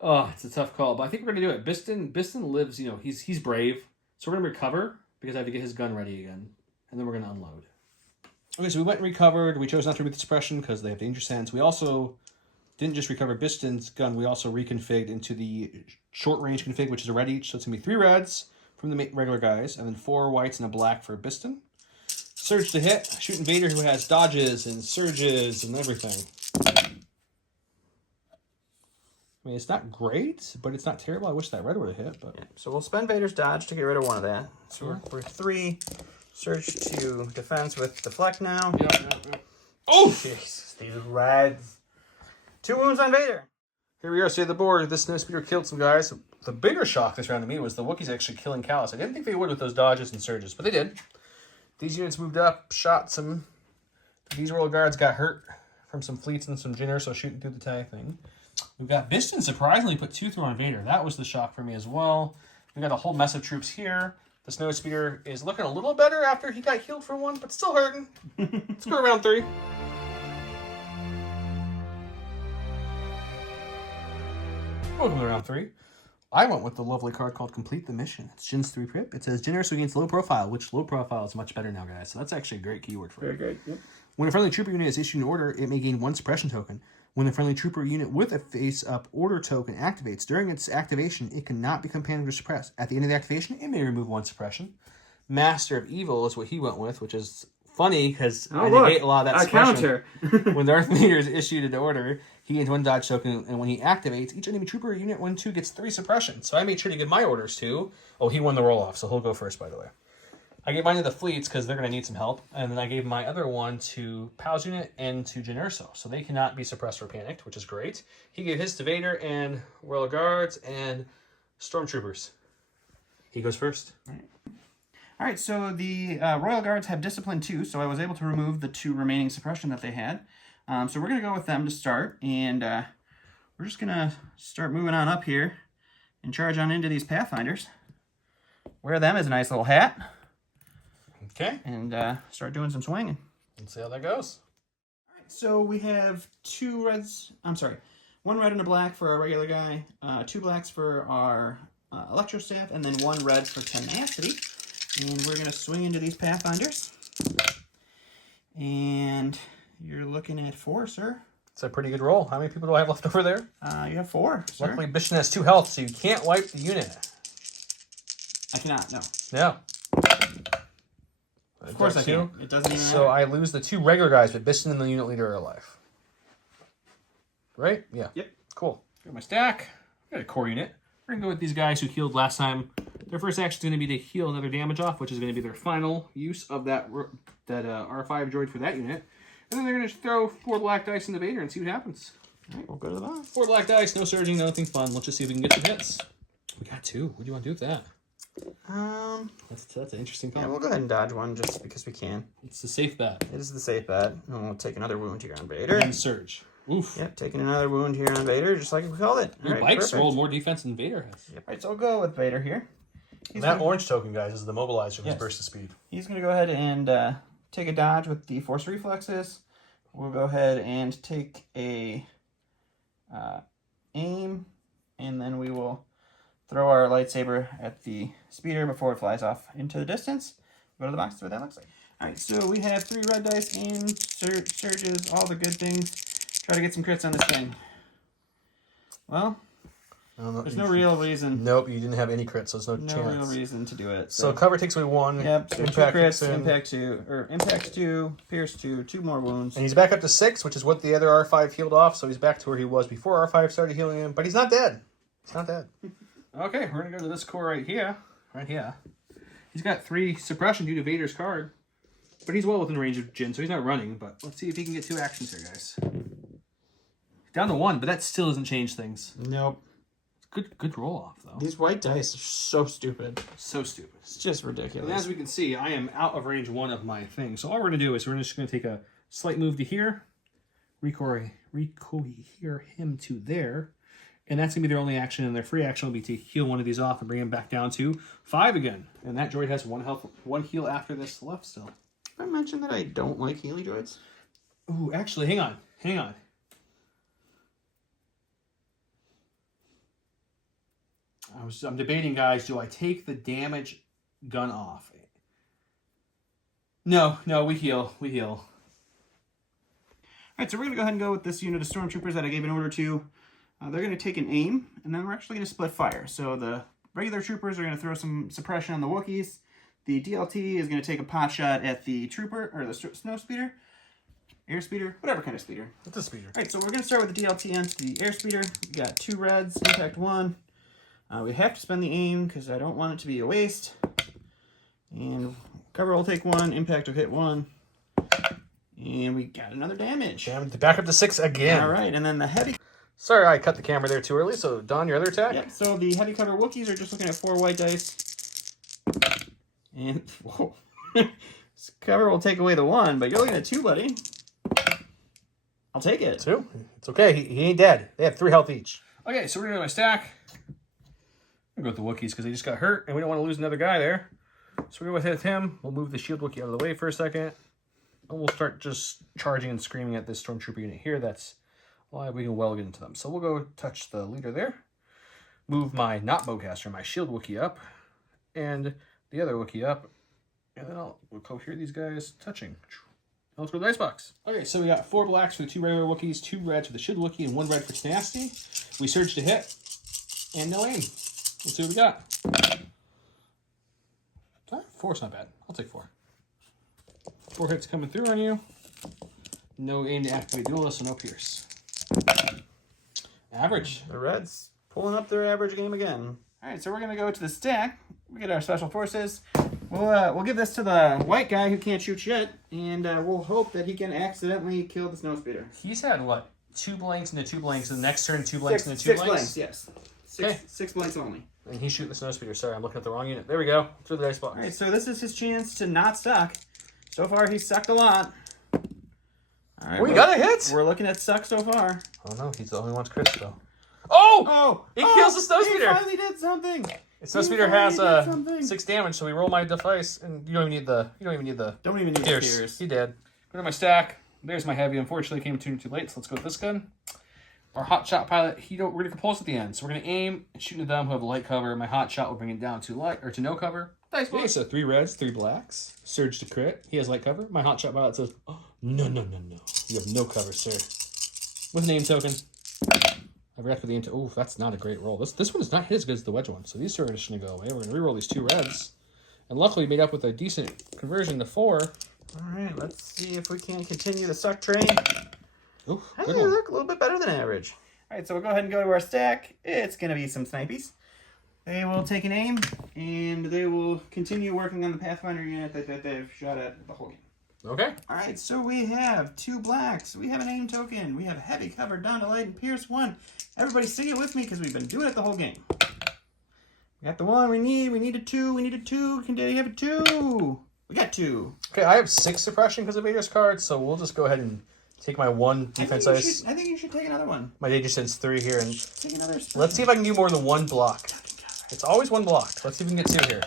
Oh, it's a tough call, but I think we're going to do it. Biston lives, you know, he's brave. So we're going to recover because I have to get his gun ready again. And then we're going to unload. Okay, so we went and recovered. We chose not to remove the suppression because they have danger sense. We also didn't just recover Biston's gun. We also reconfigured into the short range config, which is a red each. So it's going to be 3 reds from the regular guys, and then 4 whites and a black for Biston. Surge to hit, shooting Vader, who has dodges and surges and everything. mean, it's not great, but it's not terrible. I wish that red would have hit. But Yeah. So we'll spend Vader's dodge to get rid of one of that. So we're 3. Surge to defense with deflect now. Yeah. Oh! Jesus, these reds. 2 wounds on Vader. Here we are, see the board. This snowspeeder killed some guys. The bigger shock this round to me was the Wookiees actually killing Kallus. I didn't think they would with those dodges and surges, but they did. These units moved up, shot some. These royal guards got hurt from some fleets and some Jyn Erso shooting through the tag thing. We've got Biston surprisingly put 2 through on Vader. That was the shock for me as well. We got a whole mess of troops here. The snowspeeder is looking a little better after he got healed for 1, but still hurting. Let's go to round 3. Welcome to round 3. I went with the lovely card called Complete the Mission. It's Jyn's 3 Prip. It says Jyn Erso against low profile, which low profile is much better now, guys. So that's actually a great keyword for it. Very good. Yep. When a friendly trooper unit is issued an order, it may gain 1 suppression token. When the friendly trooper unit with a face-up order token activates, during its activation, it cannot become panicked or suppressed. At the end of the activation, it may remove 1 suppression. Master of Evil is what he went with, which is funny because I negate a lot of that suppression. Counter. When Darth Vader is issued an order, he gains 1 dodge token, and when he activates, each enemy trooper unit 1/2 gets 3 suppression. So I made sure to give my orders to. Oh, he won the roll-off, so he'll go first, by the way. I gave mine to the fleets because they're going to need some help, and then I gave my other one to Pal's unit and to Jyn Erso, so they cannot be suppressed or panicked, which is great. He gave his to Vader and Royal Guards and Stormtroopers. He goes first. All right, so the Royal Guards have Discipline 2, so I was able to remove the 2 remaining suppression that they had. So we're going to go with them to start, and we're just going to start moving on up here and charge on into these Pathfinders. Wear them as a nice little hat. Okay. And start doing some swinging. Let's see how that goes. All right, so we have 2 reds. I'm sorry, 1 red and a black for our regular guy, 2 blacks for our Electro Staff, and then 1 red for Tenacity. And we're going to swing into these Pathfinders. And you're looking at 4, sir. It's a pretty good roll. How many people do I have left over there? You have 4, sir. Luckily, Bishan has 2 health, so you can't wipe the unit. I cannot, no. Yeah. Of course I can. It doesn't even matter. So I lose the 2 regular guys, but Biston and the unit leader are alive. Right? Yeah. Yep. Cool. Got my stack. Got a core unit. We're going to go with these guys who healed last time. Their first action is going to be to heal another damage off, which is going to be their final use of that R5 droid for that unit. And then they're going to throw 4 black dice into Vader and see what happens. All right, we'll go to the box. 4 black dice, no surging, nothing fun. Let's just see if we can get some hits. We got 2. What do you want to do with that? That's an interesting call. Yeah, we'll go ahead and dodge 1 just because we can. It's the safe bet. It is the safe bet. And we'll take another wound here on Vader. And surge. Oof. Yep, taking another wound here on Vader, just like we called it. Your bikes rolled more defense than Vader has. Yep. All right, so we'll go with Vader here. That orange token, guys, is the mobilizer of his burst of speed. He's going to go ahead and take a dodge with the force reflexes. We'll go ahead and take a aim, and then we will throw our lightsaber at the speeder before it flies off into the distance. Go to the box, see what that looks like. All right, so we have 3 red dice and surges, all the good things. Try to get some crits on this thing. Well, there's no real reason. Nope, you didn't have any crits, so there's no chance. No real reason to do it. So cover takes away 1. Yep, so impact 2 crits, in. impact 2, pierce 2, 2 more wounds. And he's back up to 6, which is what the other R5 healed off, so he's back to where he was before R5 started healing him, but he's not dead. He's not dead. Okay, we're going to go to this core right here. Right here. He's got 3 suppression due to Vader's card, but he's well within range of Jyn, so he's not running, but let's see if he can get 2 actions here, guys. Down to 1, but that still doesn't change things. Nope. Good roll off, though. These white dice are so stupid. So stupid. It's just ridiculous. And as we can see, I am out of range 1 of my thing. So all we're going to do is we're just going to take a slight move to here, recoil him to there, and that's going to be their only action, and their free action will be to heal 1 of these off and bring him back down to 5 again. And that droid has 1 health, 1 heal after this left still. Did I mention that I don't like Healy droids? Ooh, actually, hang on. I'm debating, guys, do I take the damage gun off? No, we heal. All right, so we're going to go ahead and go with this unit of Stormtroopers that I gave an order to. They're going to take an aim, and then we're actually going to split fire. So the regular troopers are going to throw some suppression on the Wookiees. The DLT is going to take a pot shot at the trooper, or the snowspeeder. airspeeder, whatever kind of speeder. It's a speeder. All right, so we're going to start with the DLT entity airspeeder. We got 2 reds, impact 1. We have to spend the aim because I don't want it to be a waste. And cover will take 1, impact will hit 1. And we got another damage. Damn, back up to 6 again. All right, and then the heavy... Sorry, I cut the camera there too early, so Don, your other attack? Yep, so the heavy cover Wookiees are just looking at 4 white dice. And, whoa. This cover will take away the 1, but you're looking at 2, buddy. I'll take it. 2? It's okay, he ain't dead. They have 3 health each. Okay, so we're going to do my stack. I'm going to go with the Wookiees because they just got hurt, and we don't want to lose another guy there. So we're going to hit him. We'll move the shield Wookiee out of the way for a second. And we'll start just charging and screaming at this Stormtrooper unit here. That's why we can well get into them. So we'll go touch the leader there. Move my not bowcaster, my shield Wookiee up. And the other Wookiee up. And then we'll go hear these guys touching. Now let's go to the dice box. Okay, so we got 4 blacks for the 2 regular Wookiees, 2 reds for the shield Wookiee, and 1 red for tenacity. We surge to hit. And no aim. Let's see what we got. 4's not bad. I'll take 4. 4 hits coming through on you. No aim to activate duelist, so no pierce. Average. The Reds pulling up their average game again. All right, so we're going to go to the stack. We get our special forces. We'll give this to the white guy who can't shoot shit, and we'll hope that he can accidentally kill the snowspeeder. He's had, what, 2 blanks into 2 blanks, and the next turn 2 blanks into 2 blanks? 6 blanks, yes. Okay. 6 blanks only. And he's shooting the snowspeeder. Sorry, I'm looking at the wrong unit. There we go. Through the dice box. All right, so this is his chance to not suck. So far, he's sucked a lot. All right, we got a hit! We're looking at suck so far. Oh, no, he's the only one crit, though. Oh! Oh! He kills the snowspeeder! He finally did something! The snowspeeder has 6 damage, so we roll my device, and you don't even need the pierce. He did. Go to my stack. There's my heavy. Unfortunately, came too late, so let's go with this gun. Our hot shot pilot, we're gonna propulse at the end, so we're gonna aim and shoot into them who have light cover. My hot shot will bring it down to light or to no cover. Nice. Okay, so 3 reds, 3 blacks. Surge to crit. He has light cover. My hot shot pilot says, oh, no. You have no cover, sir. With name token. I forgot to put the name token. Oh, that's not a great roll. This one is not hit as good as the wedge one, so these 2 are just gonna go away. We're gonna reroll these 2 reds. And luckily made up with a decent conversion to 4. All right, let's see if we can continue the suck train. Ooh, hey, good one. look, a little bit better than average. All right, so we'll go ahead and go to our stack. It's going to be some snipies. They will take an aim, and they will continue working on the Pathfinder unit that they've shot at the whole game. Okay. All right, so we have 2 blacks. We have an aim token. We have heavy cover, down to light, and pierce 1. Everybody sing it with me because we've been doing it the whole game. We got the 1 we need. We need a 2. We need a 2. Can Daddy have a 2? We got 2. Okay, I have 6 suppression because of Vader's card, so we'll just go ahead and take my 1 defense dice. I think you should take another one. My Danger sends 3 here, and take another. Let's see if I can do more than 1 block. It's always 1 block. Let's see if we can get 2 here.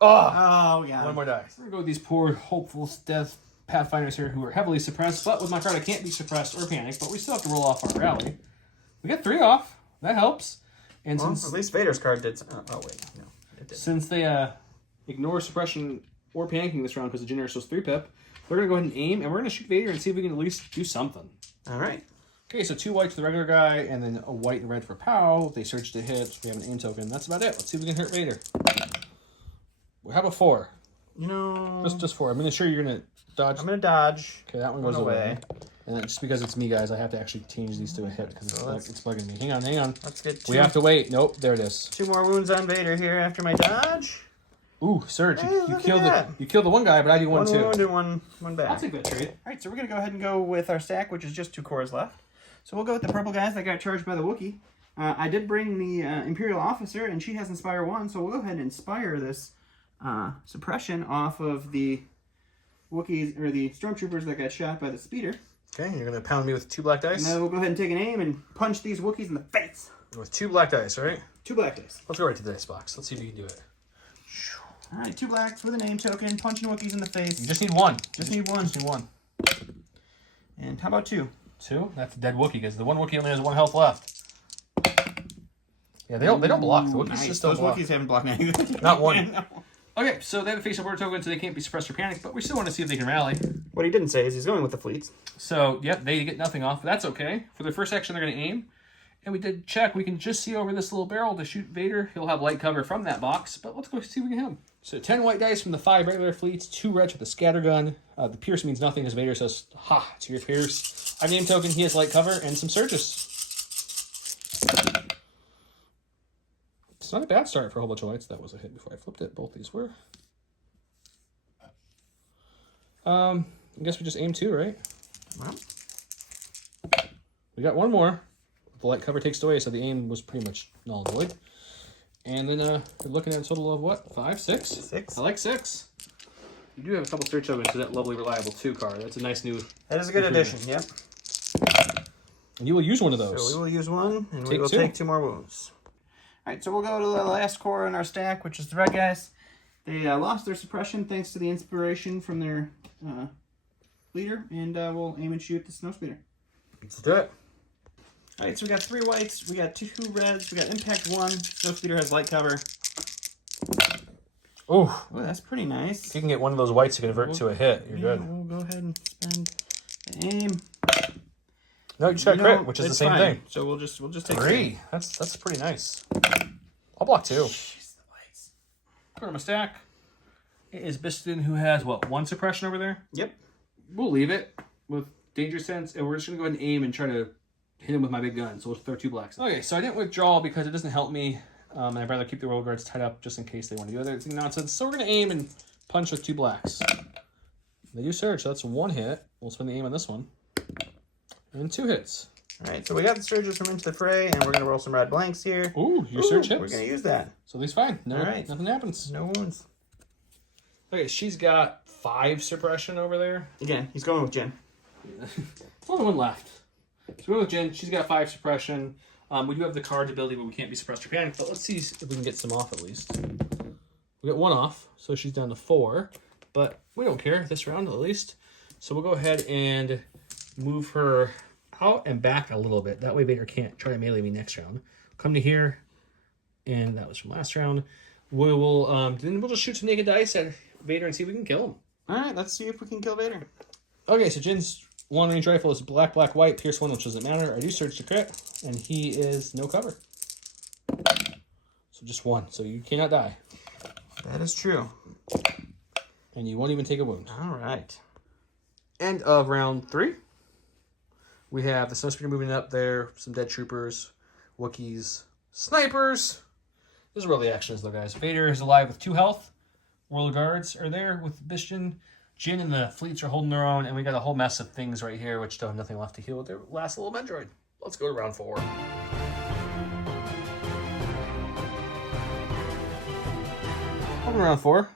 Oh, yeah. 1 more die. We're gonna go with these poor hopeful death Pathfinders here who are heavily suppressed, but with my card I can't be suppressed or panic, but we still have to roll off our rally. We got 3 off. That helps. And since at least Vader's card did. Oh wait, no, it did. Since they ignore suppression or panicking this round because of Jyn Erso's 3-pip, we're going to go ahead and aim, and we're going to shoot Vader and see if we can at least do something. All right. Okay, so 2 white for the regular guy, and then a white and red for Pow. They surge to hit. We have an aim token. That's about it. Let's see if we can hurt Vader. How about 4? You know... Just 4. I'm going to sure you're going to dodge. I'm going to dodge. Okay, that one goes away. And then just because it's me, guys, I have to actually change these to a hit because it's bugging me. Hang on. Let's get 2. We have to wait. Nope, there it is. 2 more wounds on Vader here after my dodge. Ooh, Surge, hey, you killed the one guy, but I do one too. 1 wound and one back. I'll take that trade. All right, so we're going to go ahead and go with our stack, which is just 2 cores left. So we'll go with the purple guys that got charged by the Wookiee. I did bring the Imperial Officer, and she has Inspire 1, so we'll go ahead and inspire this suppression off of the Wookiees, or the Stormtroopers that got shot by the speeder. Okay, you're going to pound me with 2 black dice? And then we'll go ahead and take an aim and punch these Wookiees in the face. With 2 black dice, right? 2 black dice. Let's go right to the dice box. Let's see if you can do it. All right, 2 blacks with a name token, punching Wookiees in the face. You just need 1. Just need 1. Just need 1. And how about 2? 2? That's a dead Wookiee, because the one Wookiee only has 1 health left. Yeah, they don't block. The Wookiees just don't block. Those Wookiees haven't blocked anything. Not 1. No. Okay, so they have a face-up order token, so they can't be suppressed or panicked, but we still want to see if they can rally. What he didn't say is he's going with the fleets. So, yep, they get nothing off. But that's okay. For their first action, they're going to aim. And we did check. We can just see over this little barrel to shoot Vader. He'll have light cover from that box, but let's go see if we can hit him. So 10 white dice from the 5 regular fleets, 2 reds with the scatter gun. The Pierce means nothing as Vader says, ha, to your Pierce. I name token, he has light cover, and some Surges. It's not a bad start for a whole bunch of whites. That was a hit before I flipped it. Both these were. I guess we just aim 2, right? Well. We got one more. The light cover takes it away, so the aim was pretty much null and void. And then we're looking at a total of what? 5, 6? 6. I like 6. You do have a couple search tokens to that lovely reliable 2 card. That's a nice new... That is a good addition, yep. And you will use one of those. So we will use one, and we will 2. take 2 more wounds. All right, so we'll go to the last core in our stack, which is the red guys. They lost their suppression thanks to the inspiration from their leader, and we'll aim and shoot the snowspeeder. Let's do it. All right, so we got 3 whites, we got 2 reds, we got impact 1. Snowspeeder has light cover. Oh, that's pretty nice. If you can get one of those whites to convert to a hit, you're good. We'll go ahead and spend the aim. No, you just got crit, which is the same thing. So we'll just take 3. That's pretty nice. I'll block 2. Jeez, the whites. Put on my stack. It is Biston who has what, 1 suppression over there? Yep. We'll leave it with danger sense, and we're just gonna go ahead and aim and try to hit him with my big gun. So we'll throw 2 blacks. Okay, so I didn't withdraw because it doesn't help me. And I'd rather keep the roll guards tied up just in case they want to do other nonsense. So we're gonna aim and punch with 2 blacks. They do surge, so that's 1 hit. We'll spend the aim on this one. And 2 hits. All right, so we got the surges from Into the Fray, and we're going to roll some red blanks here. Ooh, your surge hits. We're going to use that. So he's fine. No, all right. Nothing happens. No wounds. Okay, she's got 5 suppression over there. Again, he's going with Jyn. There's only 1 left. So we're going with Jyn. She's got 5 suppression. We do have the card ability, but we can't be suppressed or panicked. But let's see if we can get some off at least. We got 1 off, so she's down to 4. But we don't care this round at least. So we'll go ahead and move her out and back a little bit. That way Vader can't try to melee me next round. Come to here, and that was from last round. We will then we'll just shoot some naked dice at Vader and see if we can kill him. All right, let's see if we can kill Vader. Okay, so Jyn's long-range rifle is black, black, white, pierce 1, which doesn't matter. I do surge to crit, and he is no cover. So just 1, so you cannot die. That is true. And you won't even take a wound. All right. End of round 3. We have the snowspeeder moving up there, some dead troopers, Wookiees, snipers. This is where the action is, though, guys. Vader is alive with 2 health. Royal Guards are there with Biston. Jyn and the fleets are holding their own, and we got a whole mess of things right here, which don't have nothing left to heal with their last little Metroid. Let's go to round 4. Welcome to round 4.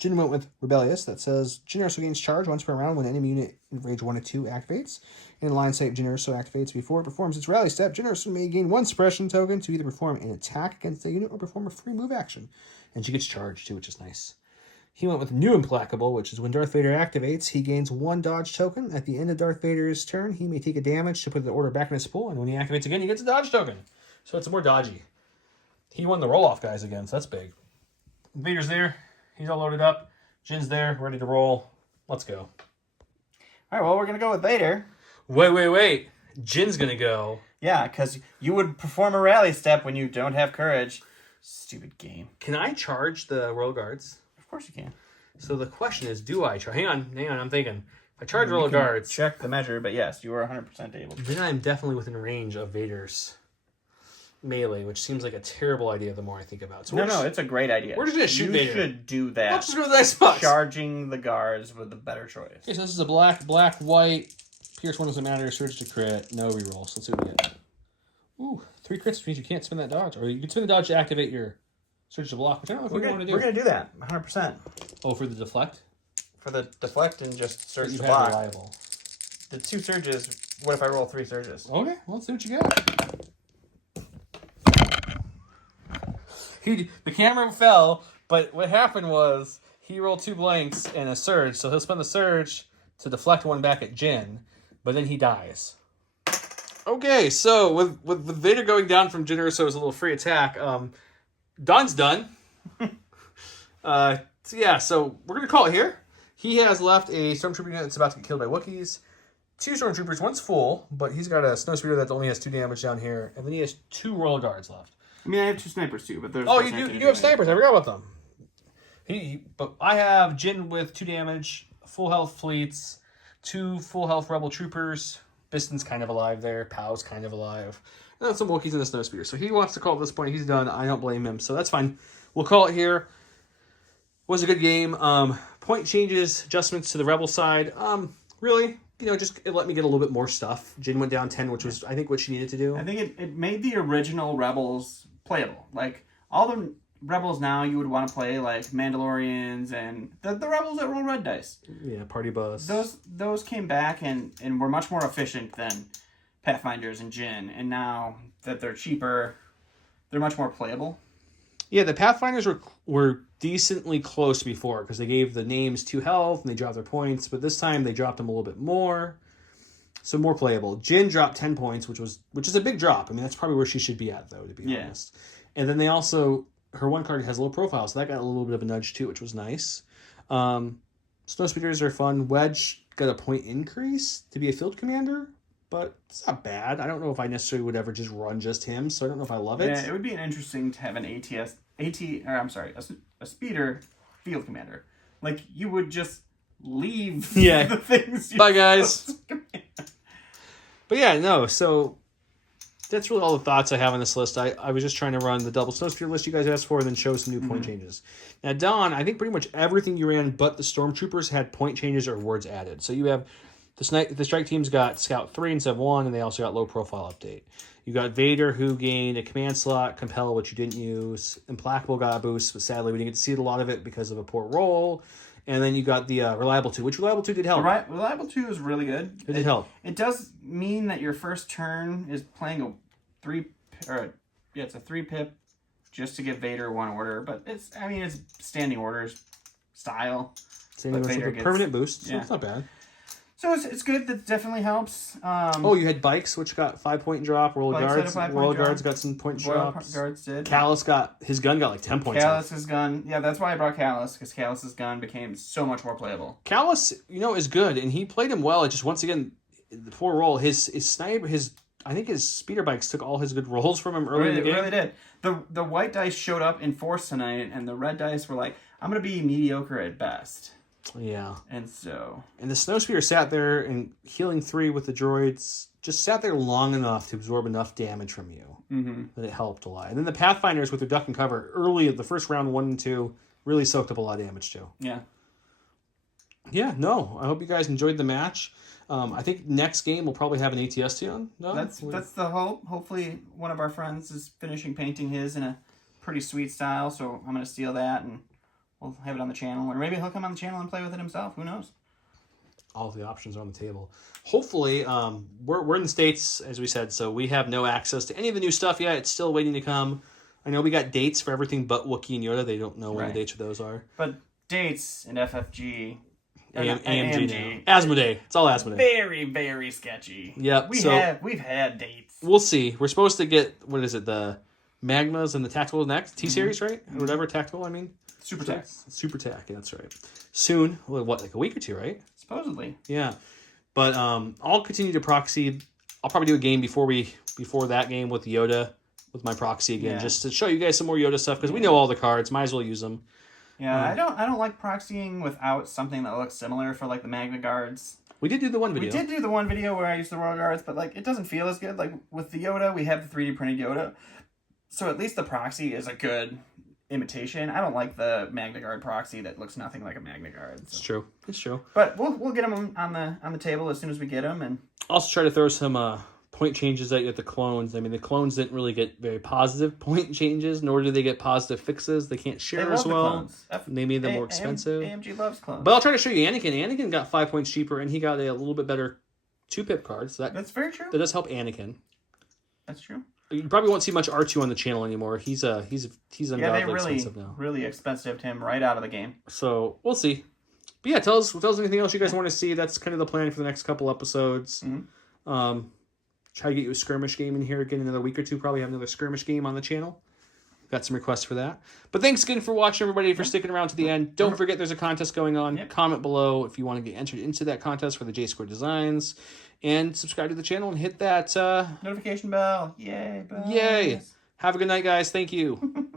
Jyn went with Rebellious. That says, Jyn Erso gains charge once per round when an enemy unit in range 1 to 2 activates. In line sight, Jyn Erso activates before it performs its rally step. Jyn Erso may gain 1 suppression token to either perform an attack against a unit or perform a free move action. And she gets charged too, which is nice. He went with New Implacable, which is when Darth Vader activates, he gains 1 dodge token. At the end of Darth Vader's turn, he may take a damage to put the order back in his pool, and when he activates again, he gets a dodge token. So it's more dodgy. He won the roll-off guys again, so that's big. Vader's there. He's all loaded up. Jyn's there, ready to roll. Let's go. All right, well, we're going to go with Vader. Wait. Jyn's going to go. Yeah, because you would perform a rally step when you don't have courage. Stupid game. Can I charge the Royal Guards? Of course you can. So the question is, do I charge? Hang on, I'm thinking. If I charge Royal Guards, check the measure, but yes, you are 100% able to. Then I'm definitely within range of Vader's melee, which seems like a terrible idea the more I think about it. So no, it's a great idea. We're just going to shoot Vader. You should do that. Let's just go to the dice box. Charging the guards with the better choice. Okay, so this is a black, white. Pierce 1 doesn't matter. Surge to crit. No reroll. So let's see what we get. Ooh, 3 crits means you can't spin that dodge. Or you can spin the dodge to activate your surge to block, which I don't know if we want to do. We're going to do that, 100%. Oh, for the deflect? For the deflect and just surge to you block. Reliable. The 2 surges, what if I roll 3 surges? Okay, well, let's see what you got. The camera fell, but what happened was he rolled 2 blanks and a surge, so he'll spend the surge to deflect 1 back at Jyn, but then he dies. Okay, so with Vader going down from Jyn Erso's little free attack, Don's done. So we're going to call it here. He has left a Stormtrooper unit that's about to get killed by Wookiees. 2 Stormtroopers, 1's full, but he's got a Snowspeeder that only has 2 damage down here, and then he has 2 Royal Guards left. I mean, I have 2 snipers too, but there's... Oh, you do have snipers. I forgot about them. But I have Jyn with 2 damage, full health fleets, 2 full health rebel troopers. Biston's kind of alive there. Pow's kind of alive. And then some Wookiees and a Snowspeeder. So he wants to call at this point. He's done. I don't blame him. So that's fine. We'll call it here. Was a good game. Point changes, adjustments to the rebel side. Really, just it let me get a little bit more stuff. Jyn went down 10, which was, I think, what she needed to do. I think it made the original Rebels playable. Like, all the Rebels now you would want to play, like Mandalorians and the Rebels that roll red dice. Yeah, Party Bus. Those came back and were much more efficient than Pathfinders and Jyn. And now that they're cheaper, they're much more playable. Yeah, the Pathfinders were decently close before because they gave the names 2 health and they dropped their points, but this time they dropped them a little bit more, so more playable. Jyn dropped 10 points, which is a big drop. I mean, that's probably where she should be at, though, to be honest. And then they also, her one card has a low profile, so that got a little bit of a nudge too, which was nice. Snowspeeders are fun. Wedge got a point increase to be a field commander, but it's not bad. I don't know if I necessarily would ever just run just him, so I don't know if I love it. Yeah, it would be interesting to have an a speeder field commander. Like, you would just leave the things. Bye, guys. But yeah, no, so that's really all the thoughts I have on this list. I was just trying to run the double Snowspeeder list you guys asked for and then show some new point changes. Now, Don, I think pretty much everything you ran but the Stormtroopers had point changes or words added. So you have the strike team's got Scout 3 instead of 1, and they also got low profile update. You got Vader, who gained a command slot, Compel, which you didn't use. Implacable got a boost, but sadly we didn't get to see a lot of it because of a poor roll. And then you got the Reliable 2, which Reliable 2 did help. Reliable 2 is really good. It did help. It does mean that your first turn is playing a 3 pip just to give Vader 1 order, but it's standing orders style. Standing orders with a permanent boost, so it's not bad. So it's good. That definitely helps. You had Bikes, which got 5-point drop. Royal Guards got some point drops. Guards did. Kallus his gun got like 10 points. Kallus's gun, that's why I brought Kallus, because Kallus's gun became so much more playable. Kallus, is good, and he played him well. It just once again, the poor roll. His sniper, I think his speeder bikes took all his good rolls from him early in the game. It really did. The white dice showed up in force tonight, and the red dice were like, I'm gonna be mediocre at best. Yeah. And the Snowspeeder sat there and healing 3 with the droids, just sat there long enough to absorb enough damage from you that it helped a lot. And then the Pathfinders with their duck and cover early at the first round 1 and 2 really soaked up a lot of damage too. Yeah. Yeah, no. I hope you guys enjoyed the match. I think next game we'll probably have an ATST on. No? That's the hope. Hopefully one of our friends is finishing painting his in a pretty sweet style, so I'm going to steal that and we'll have it on the channel. Or maybe he'll come on the channel and play with it himself. Who knows? All of the options are on the table. Hopefully, we're in the States, as we said, so we have no access to any of the new stuff yet. It's still waiting to come. I know we got dates for everything but Wookiee and Yoda. They don't know when the dates for those are. But dates in FFG... AMG. Asmodee. It's all Asmodee. Very, very sketchy. Yep. We've had dates. We'll see. We're supposed to get, what is it, the Magmas and the Tactical next? T-Series, right? Or whatever, Tactical, I mean. Super Tac. Super Tac, yeah, that's right. Soon. What, like a week or 2, right? Supposedly. Yeah. But I'll continue to proxy. I'll probably do a game before that game with Yoda, with my proxy again, just to show you guys some more Yoda stuff, because we know all the cards. Might as well use them. Yeah, I don't like proxying without something that looks similar for like the Magna Guards. We did do the one video. We did do the one video where I used the Royal Guards, but like it doesn't feel as good. Like with the Yoda, we have the 3D printed Yoda, so at least the proxy is a good imitation. I don't like the Magna Guard proxy that looks nothing like a Magna Guard. So. It's true. But we'll get them on the table as soon as we get them, and also try to throw some point changes at the clones. I mean, the clones didn't really get very positive point changes, nor do they get positive fixes. They can't share as well. They made them more expensive. AMG loves clones. But I'll try to show you Anakin. Anakin got 5 points cheaper, and he got a little bit better 2-pip card. So that's very true. That does help Anakin. That's true. You probably won't see much R2 on the channel anymore. He's ungodly expensive now. Really expensive him right out of the game. So we'll see. But yeah, tell us anything else you guys want to see. That's kind of the plan for the next couple episodes. Try to get you a skirmish game in here again in another week or 2. Probably have another skirmish game on the channel. Got some requests for that. But thanks again for watching, everybody, for sticking around to the end. Don't forget there's a contest going on. Comment below if you want to get entered into that contest for the J-Square Designs. And subscribe to the channel and hit that notification bell. Yay. Bells. Yay. Have a good night, guys. Thank you.